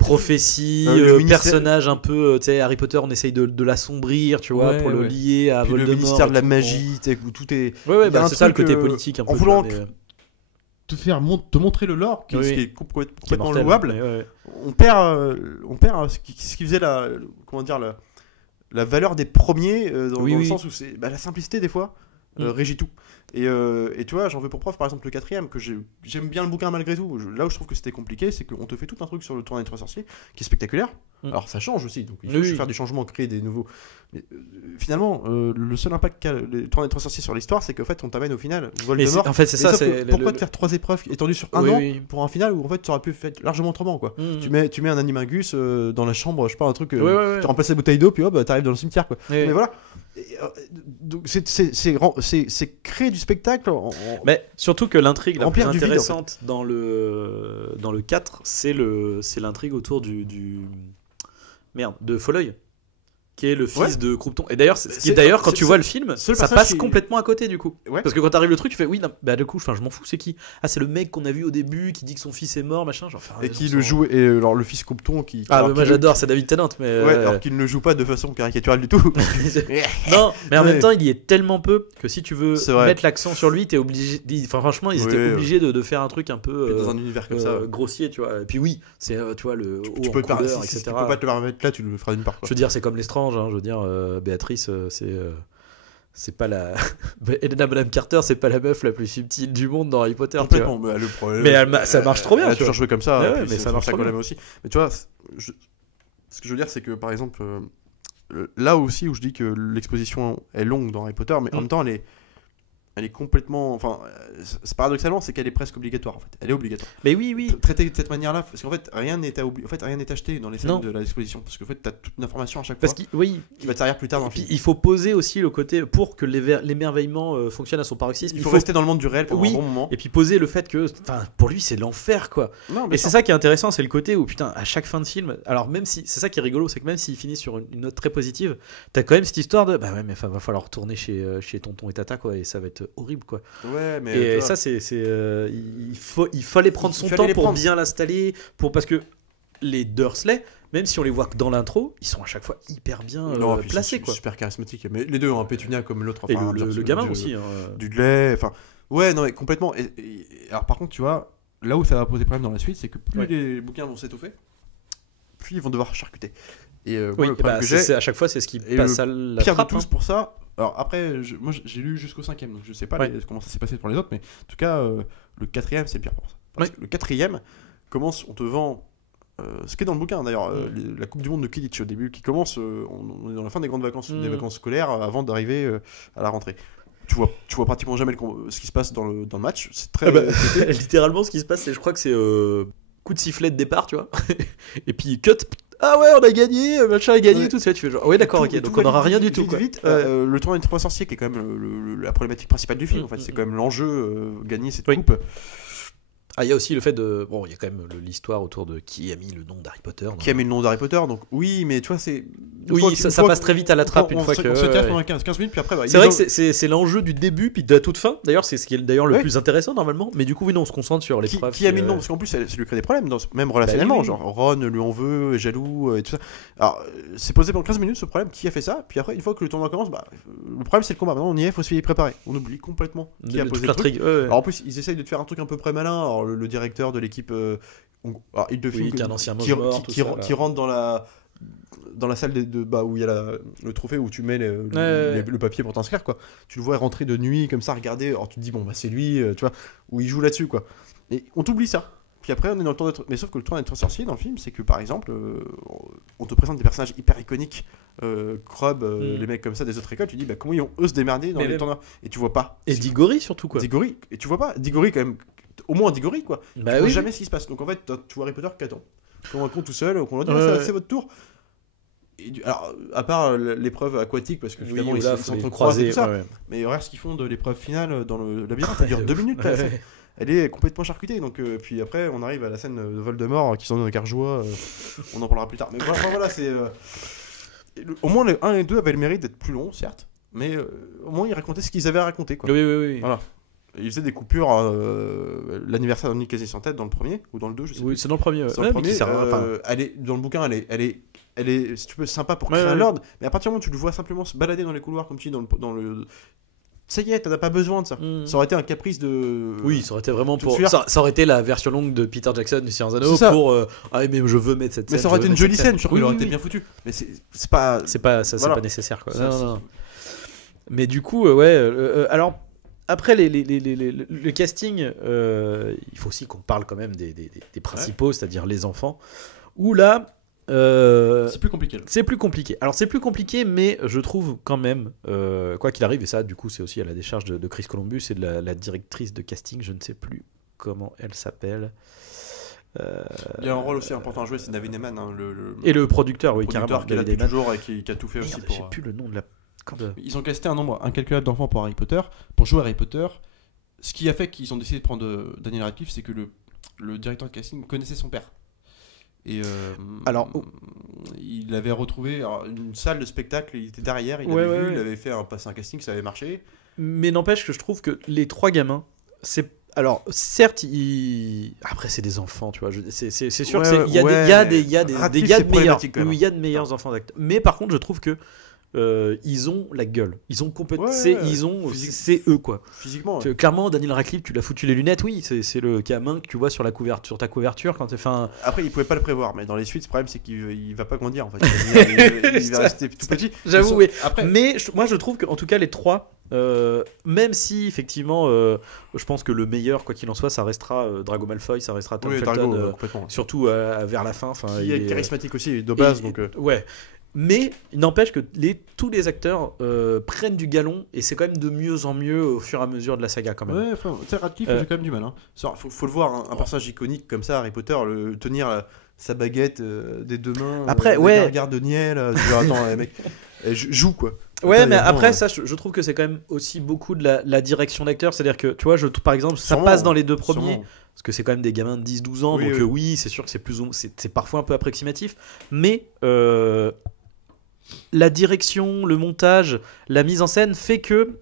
prophétie, le ministère- personnage un peu. Tu sais, Harry Potter, on essaye de l'assombrir, tu vois, Ouais, pour le ouais. lier à puis Voldemort. le ministère de la et tout. magie, tu sais, où tout est. Ouais, ouais, Il y a bah, un c'est ça le truc, côté politique un en peu. voulant tu vois, mais, te montrer le lore, Oui, ce oui. qui est qui est complètement mortel, louable. mais ouais, ouais. On perd ce qui faisait la valeur des premiers dans Oui, le oui. sens où c'est la simplicité des fois régit tout. Et tu vois, j'en veux pour preuve par exemple le 4ème, que j'aime bien le bouquin malgré tout. Là où je trouve que c'était compliqué, c'est qu'on te fait tout un truc sur le tournoi des 3 sorciers qui est spectaculaire. Alors ça change aussi, donc il faut Oui. faire du changement, créer des nouveaux. Mais finalement, le seul impact qu'a le tournoi des 3 sorciers sur l'histoire, c'est qu'en fait on t'amène au final Mais Voldemort. en fait, c'est Et ça. sauf que C'est pourquoi te faire 3 épreuves étendues sur un Oui, an oui. pour un final où en fait ça aurait pu être fait largement autrement quoi. Mhm. Tu mets un animagus dans la chambre, je sais pas, un truc, Ouais, ouais, ouais. tu remplaces la bouteille d'eau, puis hop, t'arrives dans le cimetière quoi. Ouais. Mais voilà. Donc c'est créer du spectacle Mais surtout que l'intrigue la plus Remplir du vide, en fait. intéressante dans le 4, c'est l'intrigue autour de Folleuil, qui est le fils Ouais. de Croupton. Et d'ailleurs, ce qui est C'est- d'ailleurs quand c'est- tu vois le film, c'est le ça passage passe qui- complètement à côté du coup. Ouais. Parce que quand t'arrives le truc, tu fais oui, non, bah du coup, je m'en fous, c'est qui? Ah, c'est le mec qu'on a vu au début qui dit que son fils est mort, machin. Genre, et qui le joue, et alors le fils Compton qui. Ah, alors mais moi qu'il- j'adore, c'est David Tennant, mais Ouais, alors qu'il ne le joue pas de façon caricaturale du tout. non, mais en Ouais. même temps, il y est tellement peu que si tu veux C'est vrai. mettre l'accent sur lui, t'es obligé. Enfin, franchement, ils étaient Ouais, obligés de faire un truc un peu Dans un univers comme ça. grossier, tu vois. Et puis oui, c'est tu vois le haut Tu en peux pas, couleur, si etc. tu peux pas te le remettre là, tu le feras d'une part quoi. Je veux dire, c'est comme l'Estrange. Hein, je veux dire, Béatrice, c'est pas la Helena Bonham Carter, c'est pas la meuf la plus subtile du monde dans Harry Potter. Tu vois. Complètement, mais le problème. Mais ça marche trop bien, Elle a tu vois. toujours joué comme ça, Ouais, et ouais, puis mais c'est ça marche ça trop qu'on bien. aime aussi. Mais tu vois, ce que je veux dire, c'est que par exemple, là aussi où je dis que l'exposition est longue dans Harry Potter, mais en même temps elle est complètement. Enfin, c'est paradoxalement, c'est qu'elle est presque obligatoire en fait. Elle est obligatoire. Mais oui, oui. Traiter de cette manière-là, parce qu'en fait, rien n'est acheté dans les scènes Non. de l'exposition, parce qu'en fait, t'as toute une information à chaque Parce fois oui. qui va te servir plus tard dans Et le puis film. il faut poser aussi le côté pour que l'émerveillement fonctionne à son paroxysme. Il faut rester dans le monde du réel pendant Oui. un bon moment. Et puis poser le fait que, enfin, pour lui c'est l'enfer quoi. Non, mais Et c'est ça qui est intéressant, c'est le côté où putain, à chaque fin de film, alors même si c'est ça qui est rigolo, c'est que même s'il finit sur une note très positive, t'as quand même cette histoire de bah ouais, mais va falloir retourner chez tonton et tata quoi, et ça va être horrible quoi. Ouais, mais. Et tu vois, ça il fallait prendre son fallait temps les pour prendre. bien l'installer, parce que les Dursley, même si on les voit que dans l'intro, ils sont à chaque fois hyper bien non, puis ils placés sont quoi. super charismatiques. Mais les deux, hein, Pétunia comme l'autre. Et enfin, le gamin aussi. Hein. Dudley, enfin. Ouais, non, mais complètement. Alors, par contre, tu vois, là où ça va poser problème dans la suite, c'est que plus Ouais. les bouquins vont s'étoffer, plus ils vont devoir charcuter. Et moi, Oui, le problème bah, que j'ai, à chaque fois c'est ce qui Et passe à la pire de trappe. tous Hein. pour ça. Alors après, moi j'ai lu jusqu'au 5ème, donc je sais pas Ouais. comment ça s'est passé pour les autres, mais en tout cas, le 4ème c'est le pire pour ça. Parce que le 4ème commence, on te vend. Ce qui est dans le bouquin d'ailleurs, la Coupe du Monde de Quidditch au début, qui commence, on est dans la fin des grandes vacances, des vacances scolaires, avant d'arriver à la rentrée. Tu vois pratiquement jamais ce qui se passe dans le match. C'est très. Littéralement, ce qui se passe, je crois que c'est coup de sifflet de départ, tu vois. Et puis cut. Ah ouais, on a gagné, machin a gagné, Ouais. tout ça. Tu fais genre, ouais, d'accord, ok. Donc on n'aura rien du tout, quoi. Vite, Ouais. le tournoi des 3 sorciers, qui est quand même la problématique principale du film, en fait, c'est quand même l'enjeu, gagner cette Oui. coupe. Ah, il y a aussi le fait de. Bon, il y a quand même l'histoire autour de qui a mis le nom d'Harry Potter. Qui a mis le nom d'Harry Potter, donc oui, mais tu vois, c'est. Oui, ça passe très vite à la trappe une fois que. On se ouais, tient ouais. pendant 15 minutes, puis après. C'est vrai que c'est l'enjeu du début puis de la toute fin. D'ailleurs, c'est ce qui est d'ailleurs le Ouais. plus intéressant normalement. Mais du coup, oui, non, on se concentre sur l'épreuve. Qui a mis le nom, parce qu'en plus ça lui crée des problèmes, même relationnellement, Bah oui. genre Ron lui en veut, est jaloux, et tout ça. Alors, c'est posé pendant 15 minutes ce problème, qui a fait ça, puis après, une fois que le tournoi commence, bah, le problème c'est le combat, maintenant on y est, faut se y préparer. On oublie complètement qui a posé le truc. Alors en plus, ils essayent de te faire un truc un peu près malin, alors le directeur de l'équipe, alors, Oui, qui est un ancien qui mort, tout ça, rentre dans la dans la salle où il y a le trophée où tu mets le papier pour t'inscrire, quoi. Tu le vois rentrer de nuit comme ça, regarder, alors tu te dis bon bah c'est lui, tu vois, où il joue là-dessus, quoi. Et on t'oublie ça. Puis après on est dans le tour d'être, mais sauf que le tour d'être sorcier dans le film, c'est que par exemple on te présente des personnages hyper iconiques, Krob, les mecs comme ça des autres écoles, tu dis bah comment ils ont eux se démerder dans les tournois, et tu vois pas. Et Diggory surtout, quoi. Diggory, et tu vois pas Diggory quand même, au moins Diggory, quoi. Bah tu vois oui. jamais ce qui se passe. Donc en fait tu vois Harry Potter qui attend. On raconte tout seul, on leur dit c'est votre tour. Et alors, à part l'épreuve aquatique, parce que finalement ils s'entrecroisent et tout ça, mais regarde ce qu'ils font de l'épreuve finale dans le labyrinthe, ça dure 2 minutes là. Elle est complètement charcutée, donc puis après on arrive à la scène de Voldemort qui sont dans un Gargeois, on en parlera plus tard. Mais voilà, c'est au moins les 1 et 2 avaient le mérite d'être plus longs, certes, mais au moins ils racontaient ce qu'ils avaient à raconter, quoi. Oui. Voilà. Ils faisaient des coupures, l'anniversaire d'Annie quasi sans tête dans le premier ou dans le 2, je sais plus. Oui, c'est dans le premier. C'est dans le premier. Elle est dans le bouquin, elle est si tu veux sympa pour créer un lord, mais à partir du moment où tu le vois simplement se balader dans les couloirs comme tu dis dans le ça y est, t'en as pas besoin de ça. Ça aurait été un caprice de. Oui, ça aurait été vraiment pour. Ça aurait été la version longue de Peter Jackson du Seigneur des Anneaux pour. Ah, mais je veux mettre cette scène. Mais ça aurait été une jolie scène, je trouve. Il aurait été bien foutu. Mais c'est pas. C'est pas nécessaire, quoi. Non. Mais du coup, alors. Après le casting, il faut aussi qu'on parle quand même des principaux, c'est-à-dire les enfants. Où là. C'est plus compliqué. C'est plus compliqué. Alors c'est plus compliqué, mais je trouve quand même, quoi qu'il arrive, et ça du coup c'est aussi à la décharge de Chris Columbus et de la directrice de casting, je ne sais plus comment elle s'appelle. Il y a un rôle aussi important à jouer, c'est David Heyman, hein, et le producteur, oui, carrément, qui est là depuis toujours et qui a tout fait. Merde, aussi pour. J'ai plus le nom de la. Ils ont casté un nombre incalculable d'enfants pour Harry Potter, pour jouer Harry Potter. Ce qui a fait qu'ils ont décidé de prendre Daniel Radcliffe, c'est que le directeur de casting connaissait son père. Et alors, il avait retrouvé une salle de spectacle, il était derrière, il avait vu, il avait fait un casting, ça avait marché. Mais n'empêche que je trouve que les 3 gamins, c'est. Alors, certes, après, c'est des enfants, tu vois. C'est sûr qu'il y a de meilleurs enfants d'acteurs. Mais par contre, je trouve que ils ont la gueule. Ils ont complètement. C'est eux, quoi. Physiquement. Clairement, Daniel Radcliffe, tu l'as foutu les lunettes, oui. C'est le gamin que tu vois sur ta couverture quand tu fais un. Après, il pouvait pas le prévoir, mais dans les suites, le problème, c'est qu'il va pas grandir, en fait. Il va rester tout petit. J'avoue, oui. Après... Mais moi, je trouve qu'en tout cas, les 3. Même si effectivement je pense que le meilleur quoi qu'il en soit ça restera Drago Malfoy, ça restera Tom Felton, surtout vers la fin, qui est charismatique aussi de base, donc ouais, mais il n'empêche que tous les acteurs prennent du galon et c'est quand même de mieux en mieux au fur et à mesure de la saga quand même. Ouais, enfin, Radcliffe j'ai quand même du mal, hein. Faut le voir, un personnage iconique comme ça, Harry Potter, tenir sa baguette des 2 mains, après regard de Niel, attends les mecs, joue quoi. Ouais, mais après, ça, je trouve que c'est quand même aussi beaucoup de la direction d'acteur. C'est-à-dire que, tu vois, par exemple, ça passe dans les 2 premiers. Parce que c'est quand même des gamins de 10-12 ans. Donc, oui, c'est sûr que c'est parfois un peu approximatif. Mais la direction, le montage, la mise en scène fait que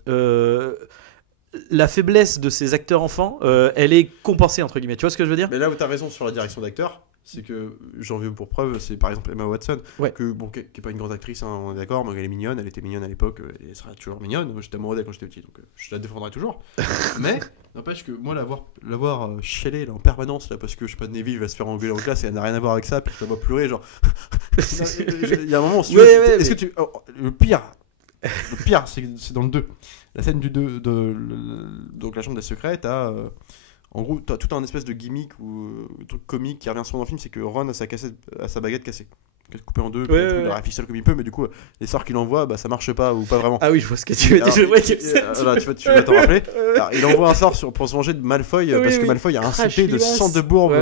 la faiblesse de ces acteurs enfants, elle est compensée, entre guillemets. Tu vois ce que je veux dire ? Mais là où tu as raison sur la direction d'acteur, c'est que j'en veux pour preuve, c'est par exemple Emma Watson, qui est pas une grande actrice, hein, on est d'accord, mais elle est mignonne, elle était mignonne à l'époque, et elle sera toujours mignonne. Moi j'étais amoureux d'elle quand j'étais petit, donc je la défendrai toujours. Mais n'empêche que moi l'avoir chialé là, en permanence là, parce que je sais pas, Neville va se faire engueuler en classe et elle n'a rien à voir avec ça, puis je la vois pleurer, genre. Il y a un moment, est-ce que tu. Le pire, c'est dans le 2. La scène du 2, donc la chambre des secrets, t'as. En gros, t'as tout un espèce de gimmick ou truc comique qui revient souvent dans le film, c'est que Ron a sa baguette cassée. Coupée en 2, puis il la ficelle comme il peut, mais du coup, les sorts qu'il envoie, ça marche pas ou pas vraiment. Ah oui, je vois ce que tu veux dire. Tu vas t'en rappeler. Alors, il envoie un sort pour se venger de Malfoy, parce que Malfoy a insulté de sang de bourbe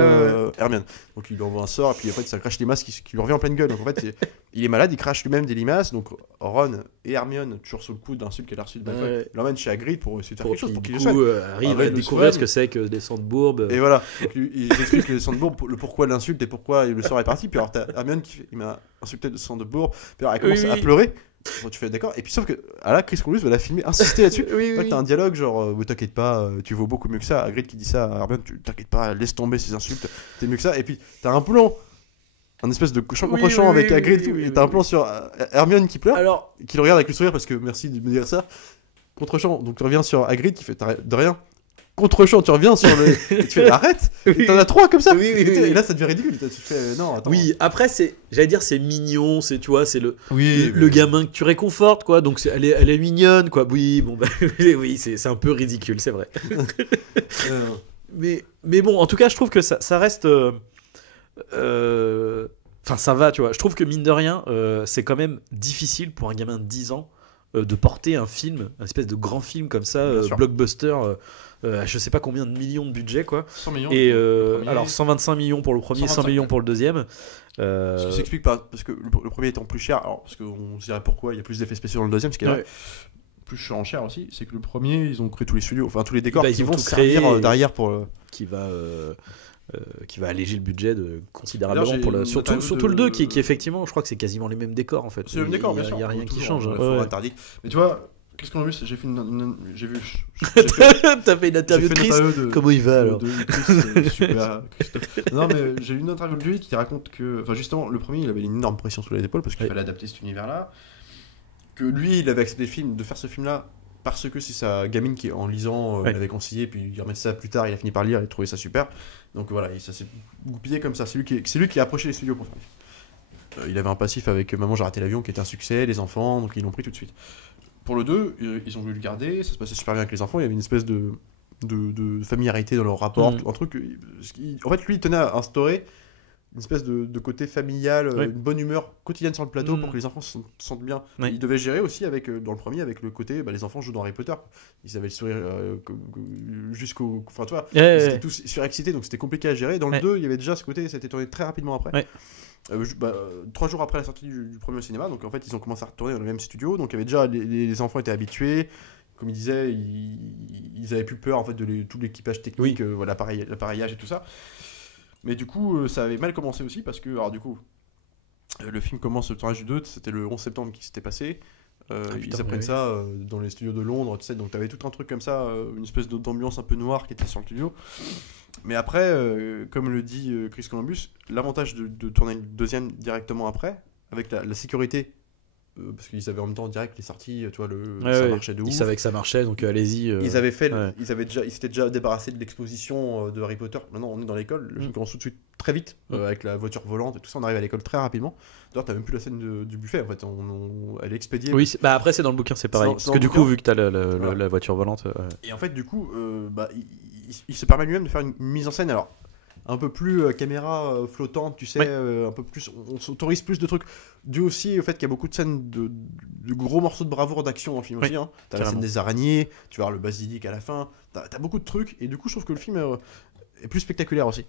Hermione. Donc il lui envoie un sort, et puis en fait, ça crache les limaces qui lui revient en pleine gueule. Donc en fait, il est malade, il crache lui-même des limaces. Donc Ron et Hermione, toujours sous le coup d'insulte qu'elle a reçu de Malfoy, l'emmènent chez Hagrid pour essayer de faire quelque chose pour qu'il le soigne. Arrive à découvrir ce que c'est que des sangs de bourbe. Et voilà, il explique les sangs de bourbe, le pourquoi de l'insulte et pourquoi le sort est parti. Puis alors, t'as Hermione qui m'a insulté de sang de bourbe, puis alors elle commence à pleurer. Bon, tu fais d'accord, et puis sauf que là, Chris Columbus va la filmer, insister là-dessus. T'as un dialogue genre, t'inquiète pas, tu vaux beaucoup mieux que ça. Hagrid qui dit ça à Hermione, t'inquiète pas, laisse tomber ces insultes, t'es mieux que ça. Et puis t'as un plan, un espèce de champ contre champ avec Hagrid, et t'as un plan sur Hermione qui pleure, qui le regarde avec le sourire parce que merci de me dire ça. Contre champ, donc tu reviens sur Hagrid qui fait de rien. contre-champ, tu reviens sur le. Et tu fais arrête. Oui. T'en as 3 comme ça. Oui, Et là, ça devient ridicule. Tu fais non, attends. Oui, après, j'allais dire, c'est mignon, c'est, tu vois, c'est Oui, le gamin que tu réconfortes, quoi. Donc, elle est mignonne, quoi. Oui, bon, bah, oui, c'est un peu ridicule, c'est vrai. Mais bon, en tout cas, je trouve que ça reste. Enfin, ça va, tu vois. Je trouve que mine de rien, c'est quand même difficile pour un gamin de 10 ans de porter un film, un espèce de grand film comme ça, Bien sûr. blockbuster, je sais pas combien de millions de budget, quoi. 100 millions. Et le premier. alors 125 millions pour le premier, 100 125, millions ouais. pour le deuxième. Ce qui s'explique pas, parce que le premier étant plus cher, alors parce qu'on se dirait pourquoi il y a plus d'effets spéciaux dans le deuxième, ce qui est vrai. Ouais. Plus cher en cher aussi, c'est que le premier, ils ont créé tous les studios, enfin tous les décors Bah, qui ils ont vont tout servir créé et- derrière pour. qui va alléger le budget considérablement D'ailleurs, pour j'ai surtout, notamment surtout le de- 2 qui effectivement, je crois que c'est quasiment les mêmes décors en fait. C'est le même décor, bien sûr. Il y a rien qui toujours, change. la Ouais, forêt ouais. interdite. Mais tu vois, qu'est-ce qu'on a vu j'ai fait j'ai vu. J'ai fait T'as fait une interview de j'ai fait Chris. une interview de. Comment il va alors de Chris, super. Christophe. Non, mais j'ai eu une interview de lui qui raconte que. Enfin, justement, le premier, il avait une énorme pression sous les épaules parce qu'il Ouais. fallait adapter cet univers-là. Que lui, il avait accepté le film, de faire ce film-là parce que c'est sa gamine qui, en lisant, Ouais. l'avait conseillé, puis il remettait ça plus tard, il a fini par lire et trouvé ça super. Donc voilà, et ça s'est goupillé comme ça. C'est lui qui a approché les studios pour faire le film. Il avait un passif avec Maman, j'ai raté l'avion qui était un succès, les enfants, donc ils l'ont pris tout de suite. Pour le 2, ils ont voulu le garder, ça se passait super bien avec les enfants, il y avait une espèce de familiarité dans leur rapport, un truc. En fait, lui, il tenait à instaurer une espèce de côté familial, Ouais. une bonne humeur quotidienne sur le plateau pour que les enfants se sentent bien. Ouais. Il devait gérer aussi avec, dans le premier, avec le côté, les enfants jouent dans Harry Potter. Ils avaient le sourire jusqu'au. Enfin, tu vois, ils étaient tous surexcités, donc c'était compliqué à gérer. Dans le Ouais. 2, il y avait déjà ce côté, ça a été tourné très rapidement après. Ouais. 3 jours après la sortie du premier au cinéma, donc en fait, ils ont commencé à retourner dans le même studio. Donc il y avait déjà les enfants étaient habitués. Comme il disait, ils avaient plus peur en fait de tout l'équipage technique, l'appareillage et tout ça. Mais du coup, ça avait mal commencé aussi parce que, alors du coup, le film commence, le tournage du 2, c'était le 11 septembre qui s'était passé. putain, ils apprennent ouais. ça dans les studios de Londres, tu sais, donc t'avais tout un truc comme ça, une espèce d'ambiance un peu noire qui était sur le studio. Mais après, comme le dit Chris Columbus, l'avantage de tourner le deuxième directement après, avec la sécurité, parce qu'ils avaient en même temps direct les sorties, tu vois, ça marchait de ouf. Ils savaient que ça marchait, donc allez-y. Ils avaient fait, ouais. ils s'étaient déjà débarrassés de l'exposition de Harry Potter. Maintenant, on est dans l'école. Le film commence tout de suite très vite avec la voiture volante et tout ça. On arrive à l'école très rapidement. D'ailleurs, t'as même plus la scène du buffet en fait. Elle est expédiée. Oui, après c'est dans le bouquin, c'est pareil. C'est Parce dans que le du coup, bouquin. vu que t'as Voilà. la voiture volante. Et en fait, du coup, il se permet lui-même de faire une mise en scène. Alors, un peu plus caméra flottante, tu sais, Ouais. un peu plus. On s'autorise plus de trucs. Dû aussi au fait qu'il y a beaucoup de scènes de gros morceaux de bravoure d'action dans le film Oui, aussi. Hein. T'as la carrément. scène des araignées, tu vas voir le basilic à la fin. T'as beaucoup de trucs. Et du coup, je trouve que le film est plus spectaculaire aussi.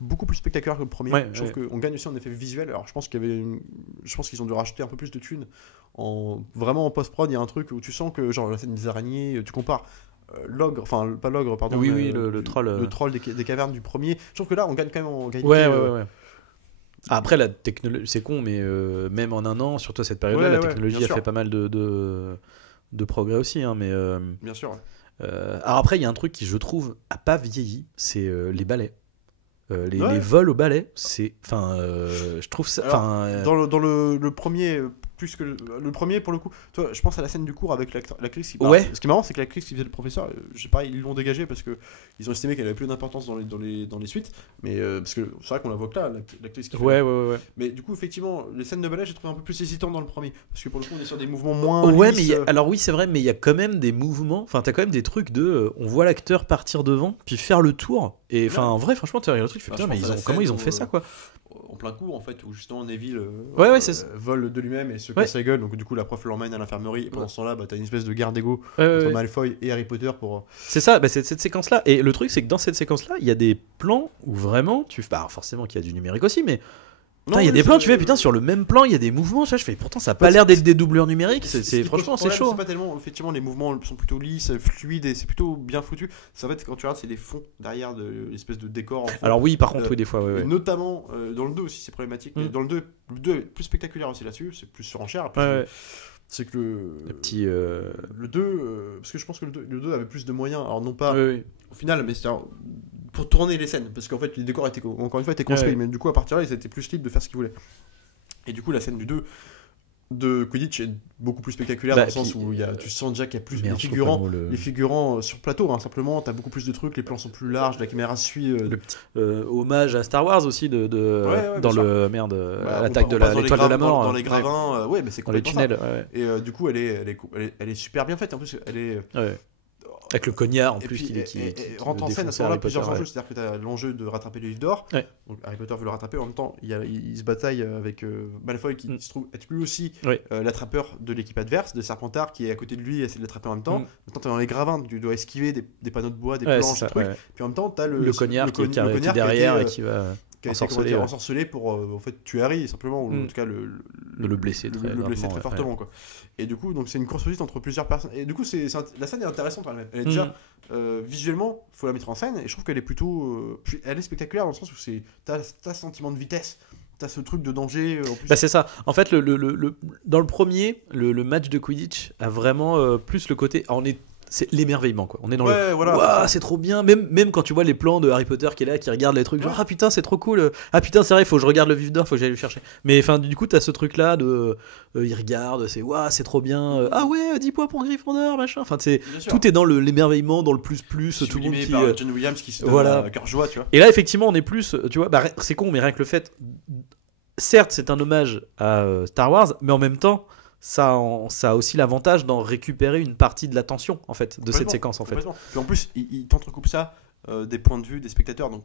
Beaucoup plus spectaculaire que le premier. Ouais, je trouve qu'on gagne aussi en effet visuel. Alors, je pense qu'ils ont dû racheter un peu plus de thunes. Vraiment en post-prod, il y a un truc où tu sens que, genre, la scène des araignées, tu compares. L'ogre, enfin pas l'ogre, pardon. Oui, le troll. Le troll des cavernes du premier. Je trouve que là, on gagne quand même en qualité. Ouais. Après, la technologie, c'est con, mais même en un an, surtout à cette période-là, la technologie bien a sûr. fait pas mal de progrès aussi. Hein, mais, Bien sûr. Ouais. alors après, il y a un truc qui, je trouve, a pas vieilli, c'est les balais. Les Ouais. vols au balai, c'est. Enfin, je trouve ça. Alors, dans le premier, plus que le premier, pour le coup, toi, je pense à la scène du cours avec l'actrice qui parle. Ouais. Ce qui est marrant, c'est que l'actrice qui faisait le professeur, je sais pas, ils l'ont dégagée parce que ils ont estimé qu'elle avait plus d'importance dans les suites. Mais parce que c'est vrai qu'on la voit que là, l'actrice qui fait. Ouais. Mais du coup, effectivement, les scènes de ballet, j'ai trouvé un peu plus hésitantes dans le premier. Parce que pour le coup, on est sur des mouvements moins. Ouais, lisses, mais alors oui, c'est vrai, mais il y a quand même des mouvements. Enfin, t'as quand même des trucs de. On voit l'acteur partir devant, puis faire le tour. Et enfin, en vrai, franchement, tu regardes le truc, tu fais Enfin, putain, je mais pense à la comment ils ont scène fait ça, quoi. En plein cours en fait où justement Neville Ouais, c'est ça. vole de lui-même et se Ouais. casse la gueule, donc du coup la prof l'emmène à l'infirmerie et pendant ce temps-là t'as une espèce de guerre d'ego Ouais, entre ouais. Malfoy et Harry Potter pour C'est ça, c'est cette séquence-là. Et le truc, c'est que dans cette séquence-là, il y a des plans où vraiment, bah, forcément qu'il y a du numérique aussi, mais putain, il y a des plans, tu fais putain, sur le même plan, il y a des mouvements, ça, je fais pourtant, ça a pas l'air d'être des doublures numériques, franchement, c'est chaud. C'est pas tellement, effectivement, les mouvements sont plutôt lisses, fluides et c'est plutôt bien foutu. C'est en fait, quand tu regardes, c'est des fonds derrière de l'espèce de décor en fond. Alors oui, par contre, oui, des fois, Et ouais. notamment dans le 2 aussi, c'est problématique. Mais dans le 2 est plus spectaculaire aussi là-dessus, c'est plus surenchère. Ouais. C'est que Le petit. le 2, parce que je pense que le 2 avait plus de moyens, alors non pas Ouais. au final, mais c'est pour tourner les scènes, parce qu'en fait les décors étaient encore une fois étaient construits, Ouais. mais du coup à partir de là ils étaient plus libres de faire ce qu'ils voulaient. Et du coup la scène du 2, de Quidditch est beaucoup plus spectaculaire Bah, dans le sens puis, où tu sens déjà qu'il y a plus merde, les je trouve pas figurants, le mot, les figurants sur plateau, hein, simplement, t'as beaucoup plus de trucs, les plans sont plus larges, la caméra suit. le petit hommage à Star Wars aussi Ouais, dans bien le à l'attaque de l'étoile de la mort. dans les gravins, ouais, mais c'est Dans les complètement ça. tunnels, Et du coup, elle est super bien faite. En plus, elle est. ouais. Avec le cognard en Et plus puis, qui rentre en scène à ce défonçait moment-là Harry plusieurs Potter, enjeux, c'est-à-dire que tu as l'enjeu de rattraper le livre d'or. Ouais. Donc Harry Potter veut le rattraper, en même temps il se bataille avec Malfoy qui se trouve être lui aussi Ouais. l'attrapeur de l'équipe adverse, de Serpentard qui est à côté de lui et essaie de l'attraper en même temps. Mm. En même temps, tu es dans les gravins, tu dois esquiver des panneaux de bois, des Ouais, planches, c'est ça, des trucs. ouais. Puis en même temps, tu as le cognard qui est derrière et qui va qui a été ensorceler, ouais. ensorcelé pour en fait tuer Harry simplement, ou en tout cas le blesser très le blesser gravement, très fortement quoi. Et du coup donc c'est une course-poursuite entre plusieurs personnes et du coup la scène est intéressante elle-même. Elle est déjà visuellement faut la mettre en scène et je trouve qu'elle est plutôt elle est spectaculaire dans le sens où t'as ce sentiment de vitesse, t'as ce truc de danger en plus. Bah c'est ça. En fait, dans le premier, le match de Quidditch a vraiment plus le côté. C'est l'émerveillement quoi. On est dans voilà, waouh, c'est trop bien. Même quand tu vois les plans de Harry Potter qui est là, qui regarde les trucs, genre ah putain c'est trop cool. Ah putain c'est vrai, faut que je regarde le vif d'or, faut que j'aille le chercher. Mais enfin du coup t'as ce truc là de il regarde, c'est waouh c'est trop bien. Ah ouais 10 points pour Gryffondor machin. Enfin tout est dans l'émerveillement, dans le plus tout le monde qui par John Williams qui se donne voilà. cœur joie tu vois. Et là effectivement on est plus tu vois c'est con mais rien que le fait certes c'est un hommage à Star Wars mais en même temps ça a aussi l'avantage d'en récupérer une partie de l'attention en fait de cette séquence en fait. Puis en plus il t'entrecoupe ça des points de vue des spectateurs donc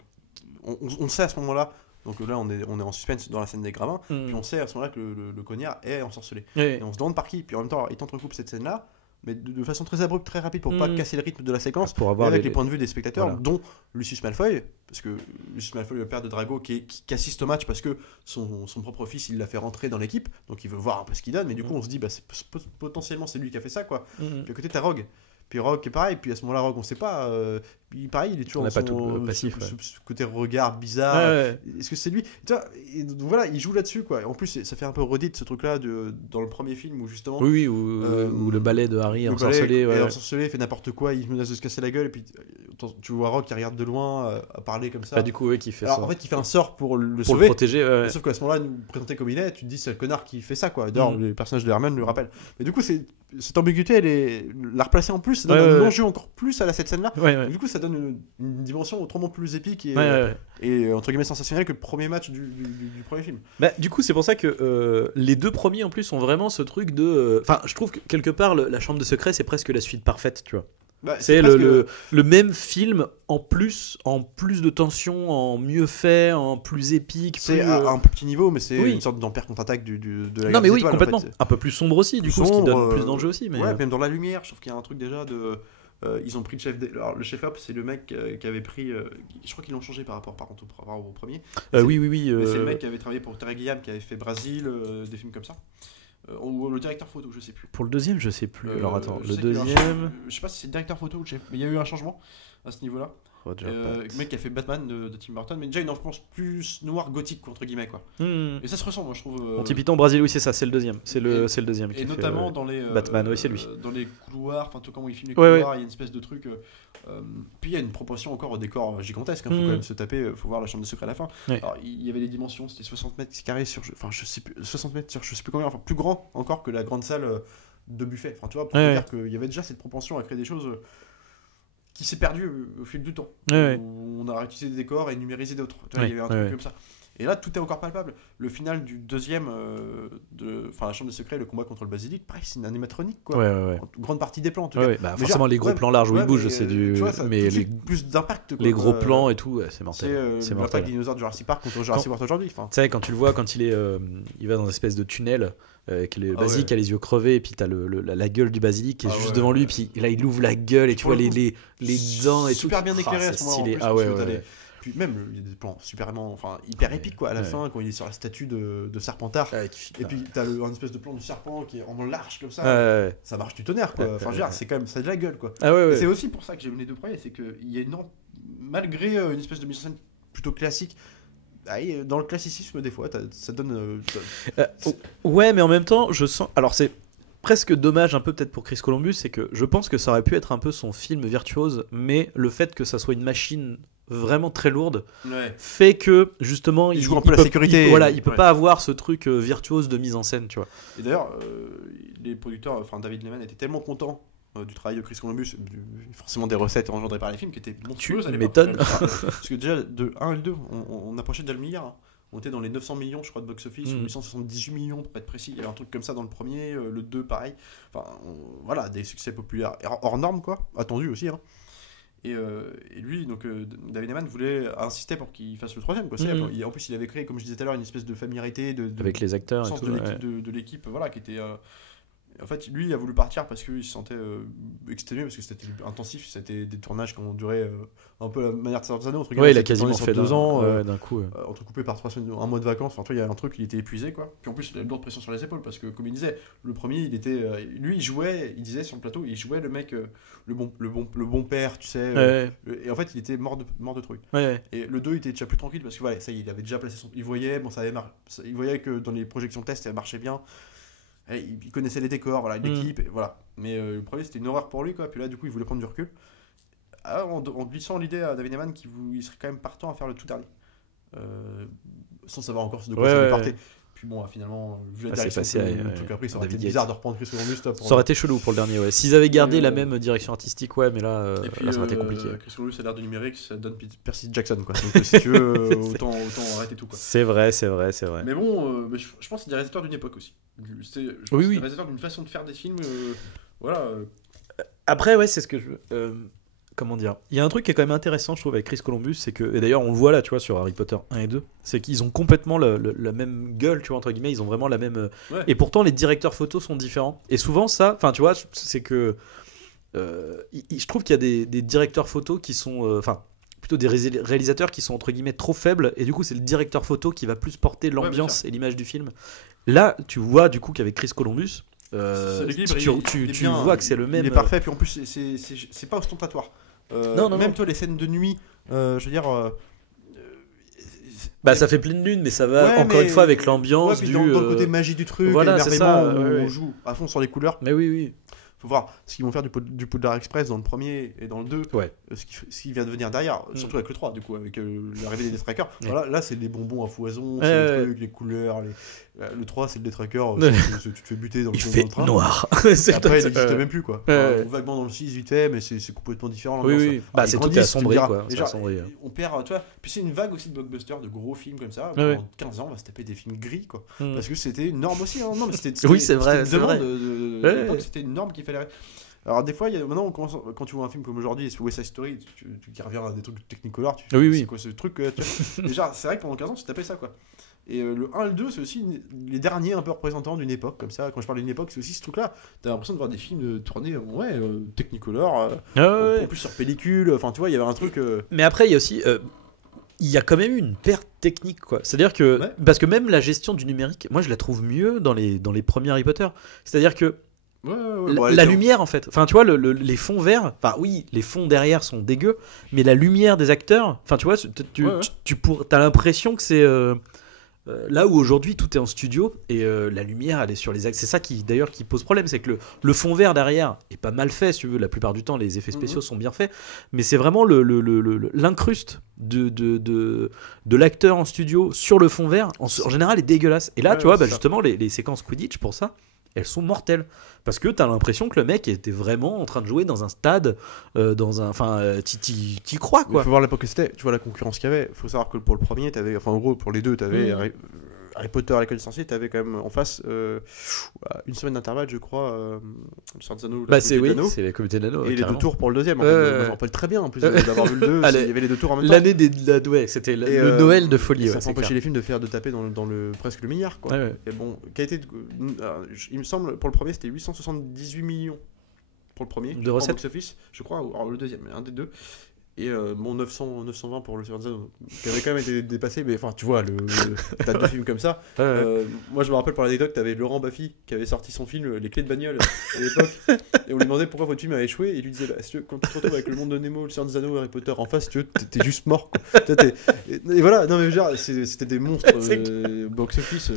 on sait à ce moment-là donc là on est en suspense dans la scène des gravins puis on sait à ce moment-là que le cognard est ensorcelé et on se demande par qui puis en même temps il t'entrecoupe cette scène là mais de façon très abrupte, très rapide pour pas casser le rythme de la séquence pour avoir avec les points de vue des spectateurs voilà. dont Lucius Malfoy parce que Lucius Malfoy le père de Drago qui assiste au match parce que son propre fils il l'a fait rentrer dans l'équipe donc il veut voir un peu ce qu'il donne mais du coup on se dit bah potentiellement c'est lui qui a fait ça quoi. Puis à côté t'as Rogue puis Rogue est pareil puis à ce moment là Rogue on sait pas pareil il est toujours on dans pas tout le passif ce côté regard bizarre est-ce que c'est lui tu vois, et donc voilà il joue là-dessus quoi et en plus ça fait un peu redite ce truc là dans le premier film où justement où le balai de Harry ensorcelé il fait n'importe quoi il menace de se casser la gueule et puis tu vois Rogue qui regarde de loin à parler comme ça bah, du coup qui fait alors ça. En fait il fait un sort pour le pour sauver le protéger sauf qu'à ce moment là nous présenter comme il est tu te dis c'est le connard qui fait ça quoi d'ailleurs le personnage de Hermione le rappelle mais du coup cette ambiguïté elle est la replacer en plus ça donne un enjeu encore plus à cette scène là du coup ça donne une dimension autrement plus épique et entre guillemets sensationnelle que le premier match du premier film. Bah, du coup c'est pour ça que les deux premiers en plus ont vraiment ce truc de enfin je trouve que quelque part la chambre de secret c'est presque la suite parfaite tu vois. Bah, c'est le même film en plus de tension, en mieux fait, en plus épique. C'est à un petit niveau, mais c'est une sorte d'Empire contre-attaque de la non mais oui, étoiles, complètement. En fait. Un peu plus sombre aussi, du coup, ce qui donne plus d'enjeux aussi. Mais ouais, même dans la lumière, je trouve qu'il y a un truc déjà de. Ils ont pris le chef. Alors, le chef-op, c'est le mec qui avait pris. Je crois qu'ils l'ont changé par rapport au premier. Oui. Mais c'est le mec qui avait travaillé pour Terry Gilliam, qui avait fait Brésil, des films comme ça. Ou le directeur photo, je sais plus. Pour le deuxième, je sais plus. Alors attends, le deuxième. Je sais pas si c'est le directeur photo ou le chef, mais il y a eu un changement à ce niveau-là. Le mec qui a fait Batman de Tim Burton, mais déjà une influence plus noire gothique entre guillemets quoi. Et ça se ressent, moi je trouve. Monty Python, Brésil, oui c'est ça, c'est le deuxième. C'est le deuxième. Et notamment dans les Batman, oui c'est lui. Dans les couloirs, enfin tout comment il filme les couloirs, il y a une espèce de truc. Puis il y a une proportion encore au décor gigantesque. Faut quand même se taper. Faut voir la chambre de secret à la fin. Alors il y avait les dimensions, c'était 60 mètres carrés sur, enfin je sais plus, 60 mètres sur je sais plus combien, enfin plus grand encore que la grande salle de buffet. Enfin tu vois, pour dire qu'il y avait déjà cette propension à créer des choses. Qui s'est perdu au fil du temps. On a réutilisé des décors et numérisé d'autres. Il y avait un truc comme ça. Et là, tout est encore palpable. Le final du deuxième, la chambre des secrets, le combat contre le basilic, pareil, c'est une animatronique, quoi. En grande partie des plans, en tout cas. Bah, forcément, les gros plans larges où ils bougent, c'est du. Tu vois, ça, mais plus d'impact. Les gros plans et tout, c'est mortel. C'est l'impact des dinosaures de Jurassic Park contre Jurassic World aujourd'hui. Tu sais, quand tu le vois, quand il va dans une espèce de tunnel. Avec le basilic a les yeux crevés et puis t'as la gueule du basilic qui est juste devant lui puis là il ouvre la gueule et tu vois les dents et tout super bien éclairé à ce moment-là. Puis même il y a des plans hyper épiques quoi à la fin quand il est sur la statue de Serpentard et puis t'as un espèce de plan du serpent qui est en large comme ça ça marche du tonnerre quoi enfin je veux dire c'est quand même ça a de la gueule quoi c'est aussi pour ça que j'aime les deux premiers c'est que il y a malgré une espèce de mise en scène plutôt classique. Dans le classicisme des fois ça donne ouais mais en même temps je sens alors c'est presque dommage un peu peut-être pour Chris Columbus c'est que je pense que ça aurait pu être un peu son film virtuose mais le fait que ça soit une machine vraiment très lourde Ouais. fait que justement Il joue un peu la sécurité. il peut Ouais. pas avoir ce truc virtuose de mise en scène, tu vois. Et d'ailleurs, les producteurs, enfin David Lehman était tellement content du travail de Chris Columbus, forcément des recettes engendrées par les films qui étaient monstrueuses à l'époque. m'étonnes. Parce que déjà, de 1 et le 2, on approchait déjà le milliard. Hein. On était dans les 900 millions, je crois, de box-office, ou 878 millions pour être précis. Il y avait un truc comme ça dans le premier, le 2 pareil. Enfin, voilà, des succès populaires hors normes, quoi, attendus aussi. Hein. Et lui, donc David Lehman voulait insister pour qu'il fasse le troisième. Quoi. En plus, il avait créé, comme je disais tout à l'heure, une espèce de familiarité, Avec les acteurs et sens tout. de l'équipe, de l'équipe, voilà, qui était. En fait, lui, il a voulu partir parce qu'il se sentait exténué, parce que c'était intensif, c'était des tournages qui ont duré un peu la manière de Tarzano, entre Ouais, il a c'était quasiment dans les fait 2 ans, d'un coup. entrecoupé par 3 semaines, un mois de vacances. Enfin, tu vois, il y a un truc, il était épuisé, quoi. Puis en plus, il avait une lourde pression sur les épaules, parce que, comme il disait, le premier, il était. Lui, il jouait, il disait sur le plateau, il jouait le mec, le bon père, tu sais. Ouais. Et en fait, il était mort de trucs. Ouais. Et le 2 il était déjà plus tranquille parce que voilà, ça il avait déjà placé son. Il voyait, bon, il voyait que dans les projections test, ça marchait bien. Et il connaissait les décors, voilà, l'équipe, et voilà. Mais le premier c'était une horreur pour lui, quoi. Puis là, du coup, il voulait prendre du recul. En glissant l'idée à David Lehman qu'il serait quand même partant à faire le tout dernier. Sans savoir encore de quoi ça allait partir. Puis bon, finalement, vu la direction, le truc après, ça aurait été bizarre de reprendre Chris Columbus. Ça aurait été chelou pour le dernier, ouais. S'ils avaient gardé la même direction artistique, ouais, mais là, et puis, là ça aurait été compliqué. Chris Columbus a l'air de numérique, ça donne Percy Jackson, quoi. Donc si tu veux, autant arrêter tout, quoi. C'est vrai. Mais bon, je pense que c'est des réalisateurs d'une époque aussi. C'est des réalisateurs d'une façon de faire des films, voilà. Après, ouais, c'est ce que je veux. Comment dire, il y a un truc qui est quand même intéressant, je trouve, avec Chris Columbus, c'est que, et d'ailleurs on le voit là, tu vois, sur Harry Potter 1 et 2, c'est qu'ils ont complètement la même gueule, tu vois, entre guillemets, ils ont vraiment la même. Ouais. Et pourtant les directeurs photos sont différents. Et souvent ça, enfin tu vois, c'est que je trouve qu'il y a des directeurs photos qui sont, enfin plutôt des réalisateurs qui sont entre guillemets trop faibles, et du coup c'est le directeur photo qui va plus porter l'ambiance et l'image du film. Là, tu vois du coup qu'avec Chris Columbus, tu vois que c'est le même. Il est parfait, puis en plus c'est pas ostentatoire. Non. Toi les scènes de nuit, je veux dire. Ça fait pleine lune, mais ça va encore une fois avec l'ambiance dans le côté magie du truc, voilà, c'est ça, on joue à fond sur les couleurs. Mais oui. Faut voir ce qu'ils vont faire du Poudlard Express dans le premier et dans le 2, ce qui vient de venir derrière, surtout avec le 3, du coup, avec l'arrivée des Deathtrackers. Voilà, là, c'est des bonbons à foison, c'est les trucs, les couleurs. Le 3, c'est le Deathtracker, tu te fais buter dans le train. Noir. Après, il n'existe même plus, quoi. Vaguement dans le 6, vite fait, mais c'est complètement différent. Oui. C'est tout assombri, quoi. On perd, tu vois. Puis c'est une vague aussi de blockbusters, de gros films comme ça. Pendant 15 ans, on va se taper des films gris, quoi. Parce que c'était une norme aussi. Non, mais c'était c'est vrai. C'était une norme qu'il fallait. Alors des fois, maintenant, quand tu vois un film comme aujourd'hui, West Side Story, tu reviens à des trucs Technicolor, tu fais c'est quoi ce truc, déjà, c'est vrai que pendant 15 ans, tu tapais ça, quoi. Et le 1 et le 2, c'est aussi les derniers un peu représentants d'une époque, comme ça. Quand je parle d'une époque, c'est aussi ce truc-là. T'as l'impression de voir des films tournés, Technicolor, en plus sur pellicule, enfin tu vois, il y avait un truc... Mais après, il y a aussi... il y a quand même eu une perte technique, quoi. C'est-à-dire que... Parce que même la gestion du numérique, moi je la trouve mieux dans les premiers Harry Potter. C'est-à-dire que la lumière, en fait. Enfin, tu vois, les fonds verts. Enfin, oui, les fonds derrière sont dégueux, mais la lumière des acteurs. Enfin, tu vois, t'as l'impression que c'est là où aujourd'hui tout est en studio et la lumière, elle est sur les acteurs. C'est ça qui pose problème, c'est que le fond vert derrière est pas mal fait, si tu veux. La plupart du temps, les effets spéciaux sont bien faits, mais c'est vraiment l'incruste de l'acteur en studio sur le fond vert. En général, est dégueulasse. Et là, tu vois, justement, les séquences Quidditch pour ça. Elles sont mortelles parce que t'as l'impression que le mec était vraiment en train de jouer dans un stade, t'y crois, quoi. Il faut voir l'époque que c'était, tu vois la concurrence qu'il y avait. Il faut savoir que pour le premier, en gros pour les deux, t'avais Harry Potter à l'école des sorciers, t'avais quand même en face une semaine d'intervalle, je crois, le Seigneur des Anneaux, c'est la communauté d'anneaux et les 2 tours pour le deuxième. En fait, moi, je me rappelle très bien en plus d'avoir vu le 2, il y avait les 2 tours en même temps. L'année c'était le Noël de folie. Ça empêchait les films de taper dans presque le milliard, quoi. Et bon, qualité il me semble pour le premier c'était 878 millions pour le premier de recettes box-office, je crois, ou le deuxième, un des deux. Et 920 pour le Seigneur des Anneaux, qui avait quand même été dépassé, mais enfin, tu vois, t'as 2 films comme ça. Moi, je me rappelle pour l'anecdote, t'avais Laurent Baffy qui avait sorti son film Les Clés de bagnole à l'époque, et on lui demandait pourquoi votre film avait échoué, et il lui disait quand tu te retrouves avec Le Monde de Nemo, Le Seigneur des Anneaux, Harry Potter en face, t'es juste mort, quoi. Et voilà, non mais genre, c'était des monstres box-office.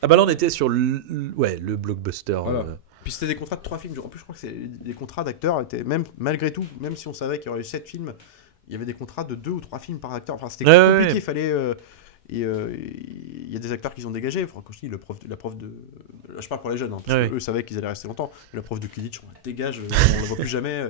Ah bah là, on était sur le blockbuster. Voilà. Puis c'était des contrats de 3 films. En plus, je crois que les contrats d'acteurs étaient, même malgré tout, même si on savait qu'il y aurait eu 7 films, il y avait des contrats de 2 ou 3 films par acteur. Enfin, c'était Ouais, compliqué. ouais. Il fallait. Il y a des acteurs qui ont dégagé. Enfin, quand je dis la prof de. Là, je parle pour les jeunes, hein, parce Ouais. qu'eux savaient qu'ils allaient rester longtemps. La prof de Quidditch, on la dégage, on la voit plus jamais.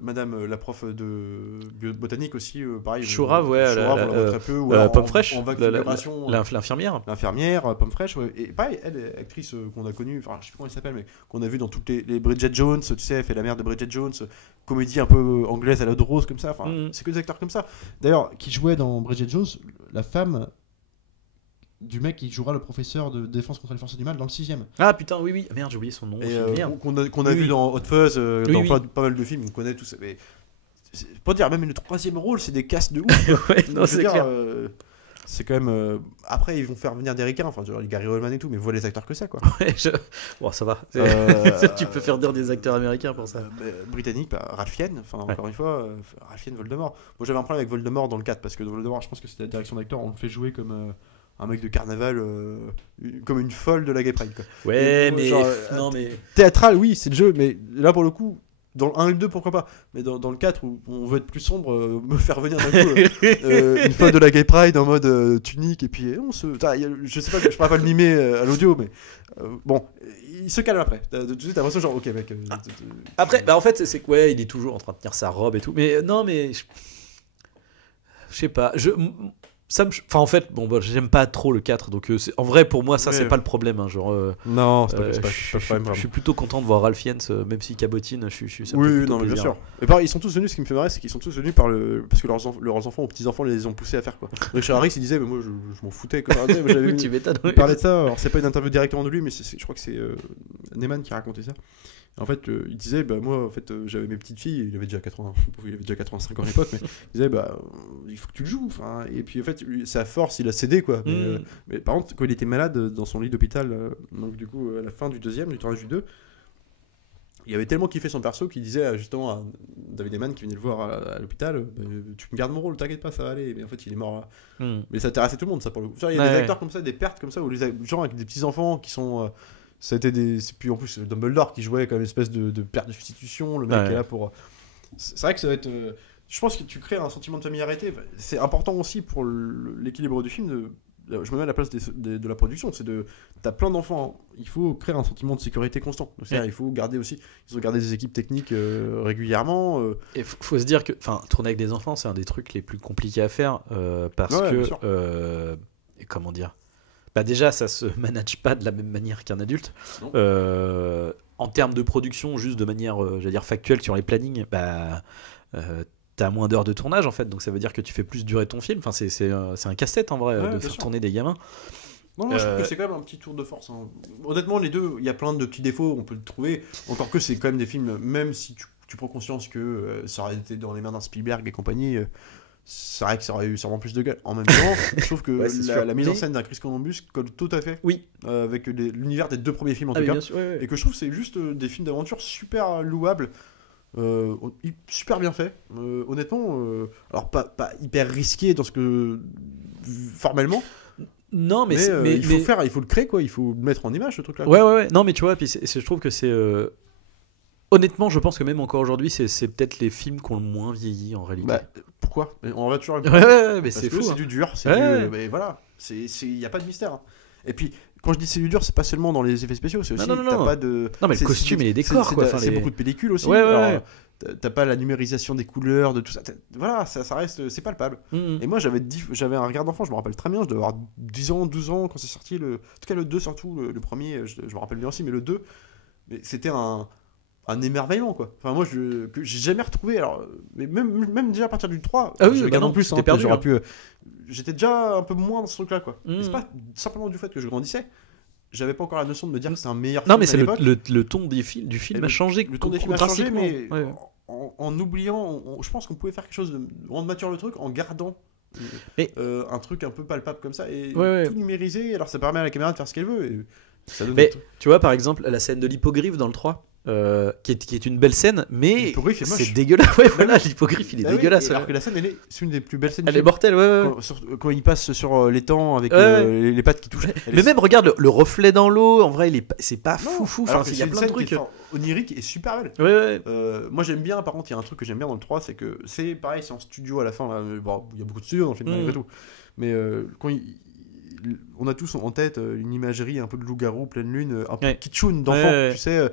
Madame, la prof de botanique aussi, pareil. Chourave, ouais, Chourave, on la voit très peu. Ou alors Pomme en- fraîche, En vague figuration. l'infirmière. L'infirmière, Pomme fraîche, ouais. Et pareil, elle est actrice qu'on a connue, enfin je sais plus comment elle s'appelle, mais qu'on a vu dans toutes les Bridget Jones, tu sais, elle fait la mère de Bridget Jones, comédie un peu anglaise à la de Rose comme ça, enfin c'est que des acteurs comme ça. D'ailleurs, qui jouait dans Bridget Jones, la femme du mec qui jouera le professeur de défense contre les forces du mal dans le 6ème. Ah putain, oui, oui. Merde, j'ai oublié son nom. Et aussi. Merde. qu'on a Oui, vu oui. dans Hot Fuzz, Oui, dans oui. pas mal de films, on connaît tout ça. Mais pour dire, même le 3e rôle, c'est des castes de ouf. Ouais, non, Je veux c'est dire, clair. c'est quand même. Après, ils vont faire venir des ricains, enfin, genre les Gary Oldman et tout, mais vois les acteurs que c'est, quoi. Ouais, bon, ça va. Tu peux faire dire des acteurs américains pour ça. Britannique, Ralph Fiennes, enfin Ouais. encore une fois, Ralph Fiennes, Voldemort. Moi j'avais un problème avec Voldemort dans le 4 parce que dans Voldemort, je pense que c'était la direction d'acteur, on le fait jouer comme un mec de carnaval, comme une folle de la Gay Pride, quoi. Ouais, Et, mais genre, non, mais Théâtral, oui, c'est le jeu, mais là pour le coup, dans le 1 et le 2, pourquoi pas, mais dans le 4 où on veut être plus sombre, me faire venir d'un coup une folle de la Gay Pride en mode tunique, et puis on se. Je sais pas, je pourrais pas le mimer à l'audio, mais bon, il se calme après. Tout de suite, t'as l'impression, genre, ok, mec. après, bah en fait, c'est que ouais, il est toujours en train de tenir sa robe et tout. Mais non, mais je sais pas. Enfin, en fait, bon, bah, j'aime pas trop le 4, donc en vrai, pour moi, ça, Ouais. c'est pas le problème. Hein, genre, Non, c'est je pas le problème. je suis plutôt content de voir Ralph Fiennes, même s'il cabotine. Ça me fait Oui, plutôt non, mais bien plaisir. sûr. Et pareil, ils sont tous venus, ce qui me fait marrer, c'est qu'ils sont tous venus parce que leurs enfants ou petits-enfants les ont poussés à faire, quoi. Richard Harris, il disait, mais moi, je m'en foutais, quoi. Moi, j'avais Oui, vu- tu m'étonnes. Il parlait de ça, alors c'est pas une interview directement de lui, mais je crois que c'est Neyman qui racontait ça. En fait, il disait, bah moi, en fait, j'avais mes petites filles, il avait déjà 85 ans à l'époque, mais il disait, bah, il faut que tu le joues. Enfin, et puis en fait, c'est à force, il a cédé, quoi. Mais par contre, quand il était malade dans son lit d'hôpital, donc du coup, à la fin du tournage du 2, il avait tellement kiffé son perso qu'il disait justement à David Heyman qui venait le voir à l'hôpital, bah, tu me gardes mon rôle, t'inquiète pas, ça va aller. Mais en fait, il est mort. Mais ça intéressait tout le monde, ça, pour le coup. Il y a des acteurs comme ça, des pertes comme ça, où les gens avec des petits enfants qui sont. Ça a été des. Puis en plus, Dumbledore qui jouait comme une espèce de père de substitution, le mec qui est là pour. C'est vrai que ça va être. Je pense que tu crées un sentiment de familiarité. C'est important aussi pour l'équilibre du film. Je me mets à la place de la production. T'as plein d'enfants. Il faut créer un sentiment de sécurité constant. Donc, il faut garder aussi. Ils ont gardé des équipes techniques régulièrement. Et faut se dire que, tourner avec des enfants, c'est un des trucs les plus compliqués à faire parce Ouais, bien que, sûr. comment dire, bah déjà, ça se manage pas de la même manière qu'un adulte. Non. En termes de production, juste de manière, j'allais dire factuelle sur les plannings, bah, t'as moins d'heures de tournage en fait, donc ça veut dire que tu fais plus durer ton film. Enfin, c'est un casse-tête en vrai Ouais, de bien faire sûr. tourner des gamins. Non, moi je trouve que c'est quand même un petit tour de force. Hein. Honnêtement, les deux, il y a plein de petits défauts, on peut le trouver. Encore que c'est quand même des films, même si tu prends conscience que ça aurait été dans les mains d'un Spielberg et compagnie, c'est vrai que ça aurait eu sûrement plus de gueule. En même temps, je trouve que Ouais, c'est sûr. la mise en Mais- scène d'un Chris Columbus colle tout à fait Oui. avec l'univers des deux premiers films en Ah, tout mais cas. bien sûr, ouais, ouais. Et que je trouve que c'est juste des films d'aventure super louables. Super bien fait, honnêtement. Alors pas hyper risqué dans ce que formellement, Non, mais, mais il faut le créer quoi, il faut le mettre en image ce truc là. Ouais. Non, mais tu vois, puis je trouve que c'est. Honnêtement, je pense que même encore aujourd'hui, c'est peut-être les films qui ont le moins vieilli en réalité. Bah, pourquoi? On va toujours. Ouais, mais Parce c'est que fou. c'est Hein. du dur, c'est Ouais. mais voilà, il y a pas de mystère. Hein. Et puis quand je dis c'est du dur, c'est pas seulement dans les effets spéciaux, c'est aussi Non. t'as pas de. Non, mais le costume et les décors, quoi. C'est beaucoup de pellicules aussi. Ouais. Alors, t'as pas la numérisation des couleurs, de tout ça. Voilà, ça reste, c'est palpable. Mhm. Et moi j'avais un regard d'enfant, je me rappelle très bien, je devais avoir 10 ans, 12 ans quand c'est sorti. En tout cas le 2 surtout, le premier, je me rappelle bien aussi, mais le 2, c'était un émerveillement quoi. Enfin moi que j'ai jamais retrouvé, alors mais même déjà à partir du 3, Ah oui, je bah regarde non, en plus, t'es perdu, j'aurais hein. pu j'étais déjà un peu moins dans ce truc là quoi. Mhm. Et c'est pas simplement du fait que je grandissais. J'avais pas encore la notion de me dire que c'est un meilleur Non, film mais à c'est l'époque. le ton du film a changé. Le ton des films a changé, mais Ouais. en oubliant, je pense qu'on pouvait faire quelque chose de rendre mature le truc en gardant Mais- un truc un peu palpable comme ça et Ouais. tout numériser. Alors ça permet à la caméra de faire ce qu'elle veut. Et ça donne Mais des trucs. tu vois, par exemple, la scène de l'hippogriffe dans le 3, qui est une belle scène, mais L'hippogriffe est moche. c'est dégueulasse. Ouais, voilà, l'hippogriffe, il est Ah oui, dégueulasse. alors que la scène, c'est une des plus belles scènes. Elle du est film. mortelle, ouais. Quand il passe sur l'étang avec Ouais. les pattes qui touchent. Mais même, regarde, le reflet dans l'eau, en vrai, c'est pas Non, fou. alors Enfin, que il y a c'est plein une de scène qui trucs. est onirique et super belle. Ouais. Moi j'aime bien, par contre, il y a un truc que j'aime bien dans le 3, c'est que c'est pareil, c'est en studio à la fin. Là, bon, il y a beaucoup de studios dans le film malgré tout. Mais quand on a tous en tête une imagerie un peu de loup-garou, pleine lune, un peu Ouais. kitschoun d'enfant, Ouais. tu sais.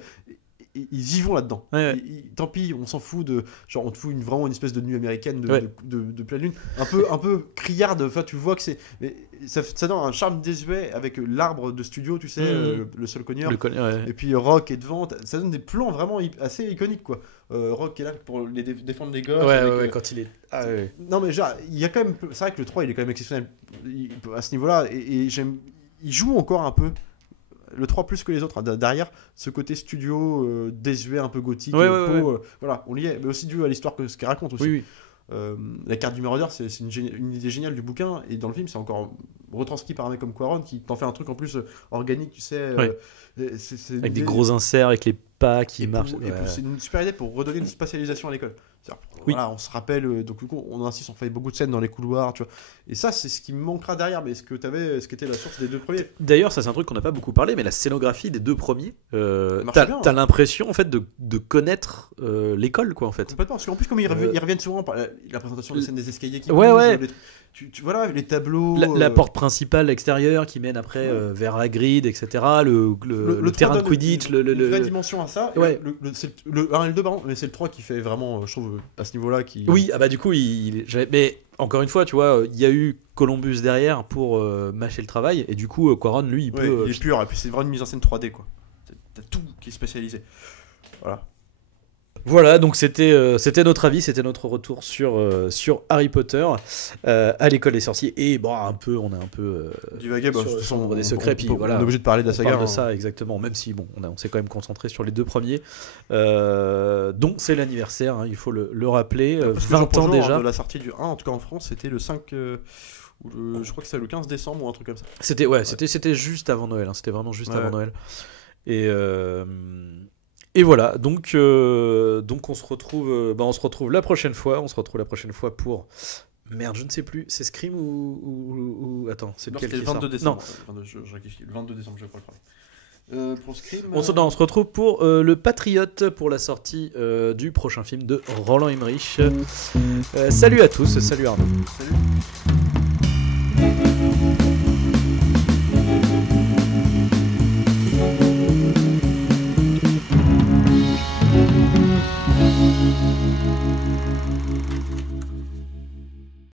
Ils y vont là-dedans. Ouais. Tant pis, on s'en fout de. Genre, on te fout vraiment une espèce de nuit américaine Ouais. de pleine lune. Un peu criarde. Enfin, tu vois que c'est. Mais ça donne un charme désuet avec l'arbre de studio, tu sais, le sol cogneur. Ouais. Et puis Rock est devant. Ça donne des plans vraiment assez iconiques, quoi. Rock est là pour défendre les gosses. avec, quand il est. Ah, ouais. Non, mais genre, il y a quand même. C'est vrai que le 3, il est quand même exceptionnel à ce niveau-là. Et j'aime. Il joue encore un peu. Le 3 plus que les autres, hein, derrière ce côté studio désuet, un peu gothique, Ouais. voilà, on y est, mais aussi dû à l'histoire ce qu'il raconte aussi. Oui. La carte du Marauder, c'est une idée géniale du bouquin, et dans le film, c'est encore retranscrit par un mec comme Quaron qui t'en fait un truc en plus organique, tu sais. Ouais. C'est Avec des l'idée- gros inserts, avec les pas qui et marchent. c'est une super idée pour redonner une spatialisation à l'école. Oui. Voilà, on se rappelle, donc du coup, on insiste, on fait beaucoup de scènes dans les couloirs, tu vois. Et ça, c'est ce qui me manquera derrière, mais ce qu'était la source des deux premiers. D'ailleurs, ça c'est un truc qu'on n'a pas beaucoup parlé, mais la scénographie des deux premiers, marche t'as bien, t'as hein. l'impression en fait de connaître l'école, quoi, en fait. Complètement, parce qu'en plus, comme ils reviennent souvent par la présentation des scènes des escaliers qui Ouais, bougent, ouais. Voilà, les tableaux. La porte principale extérieure qui mène après vers Hagrid, etc. Le terrain de 3 donne Quidditch, une vraie dimension à ça. Et Ouais. c'est le 1 et le 2, pardon, mais c'est le 3 qui fait vraiment, je trouve, à ce niveau-là. Oui, ah bah du coup, mais encore une fois, tu vois, il y a eu Columbus derrière pour mâcher le travail, et du coup, Quaron, lui, il Ouais, peut. il est pur, et puis c'est vraiment une mise en scène 3D, quoi. T'as tout qui est spécialisé. Voilà. Voilà, donc c'était notre avis, c'était notre retour sur Harry Potter à l'école des sorciers, et bon, on a un peu Divaguer, bah, sur de toute façon, Chambre des secrets, puis voilà, on est obligé de parler de la on saga. parle de hein. ça exactement, même si bon, on s'est quand même concentré sur les deux premiers, donc c'est l'anniversaire, hein, il faut le rappeler, Parce que 20 jour pour ans jour, déjà. de la sortie du 1, en tout cas en France, c'était le 5. Je crois que c'était le 15 décembre ou un truc comme ça. C'était juste avant Noël, hein, c'était vraiment juste Ouais. avant Noël. Et voilà, donc on se retrouve la prochaine fois. On se retrouve la prochaine fois pour. Merde, je ne sais plus. C'est Scream ou... Attends, c'est Non, lequel c'était le qui sort 22 décembre. Non, Je rectifie. Le 22 décembre, je crois le premier. Pour Scream. on se retrouve pour le Patriote pour la sortie du prochain film de Roland Emmerich. Salut à tous, salut Arnaud. Salut.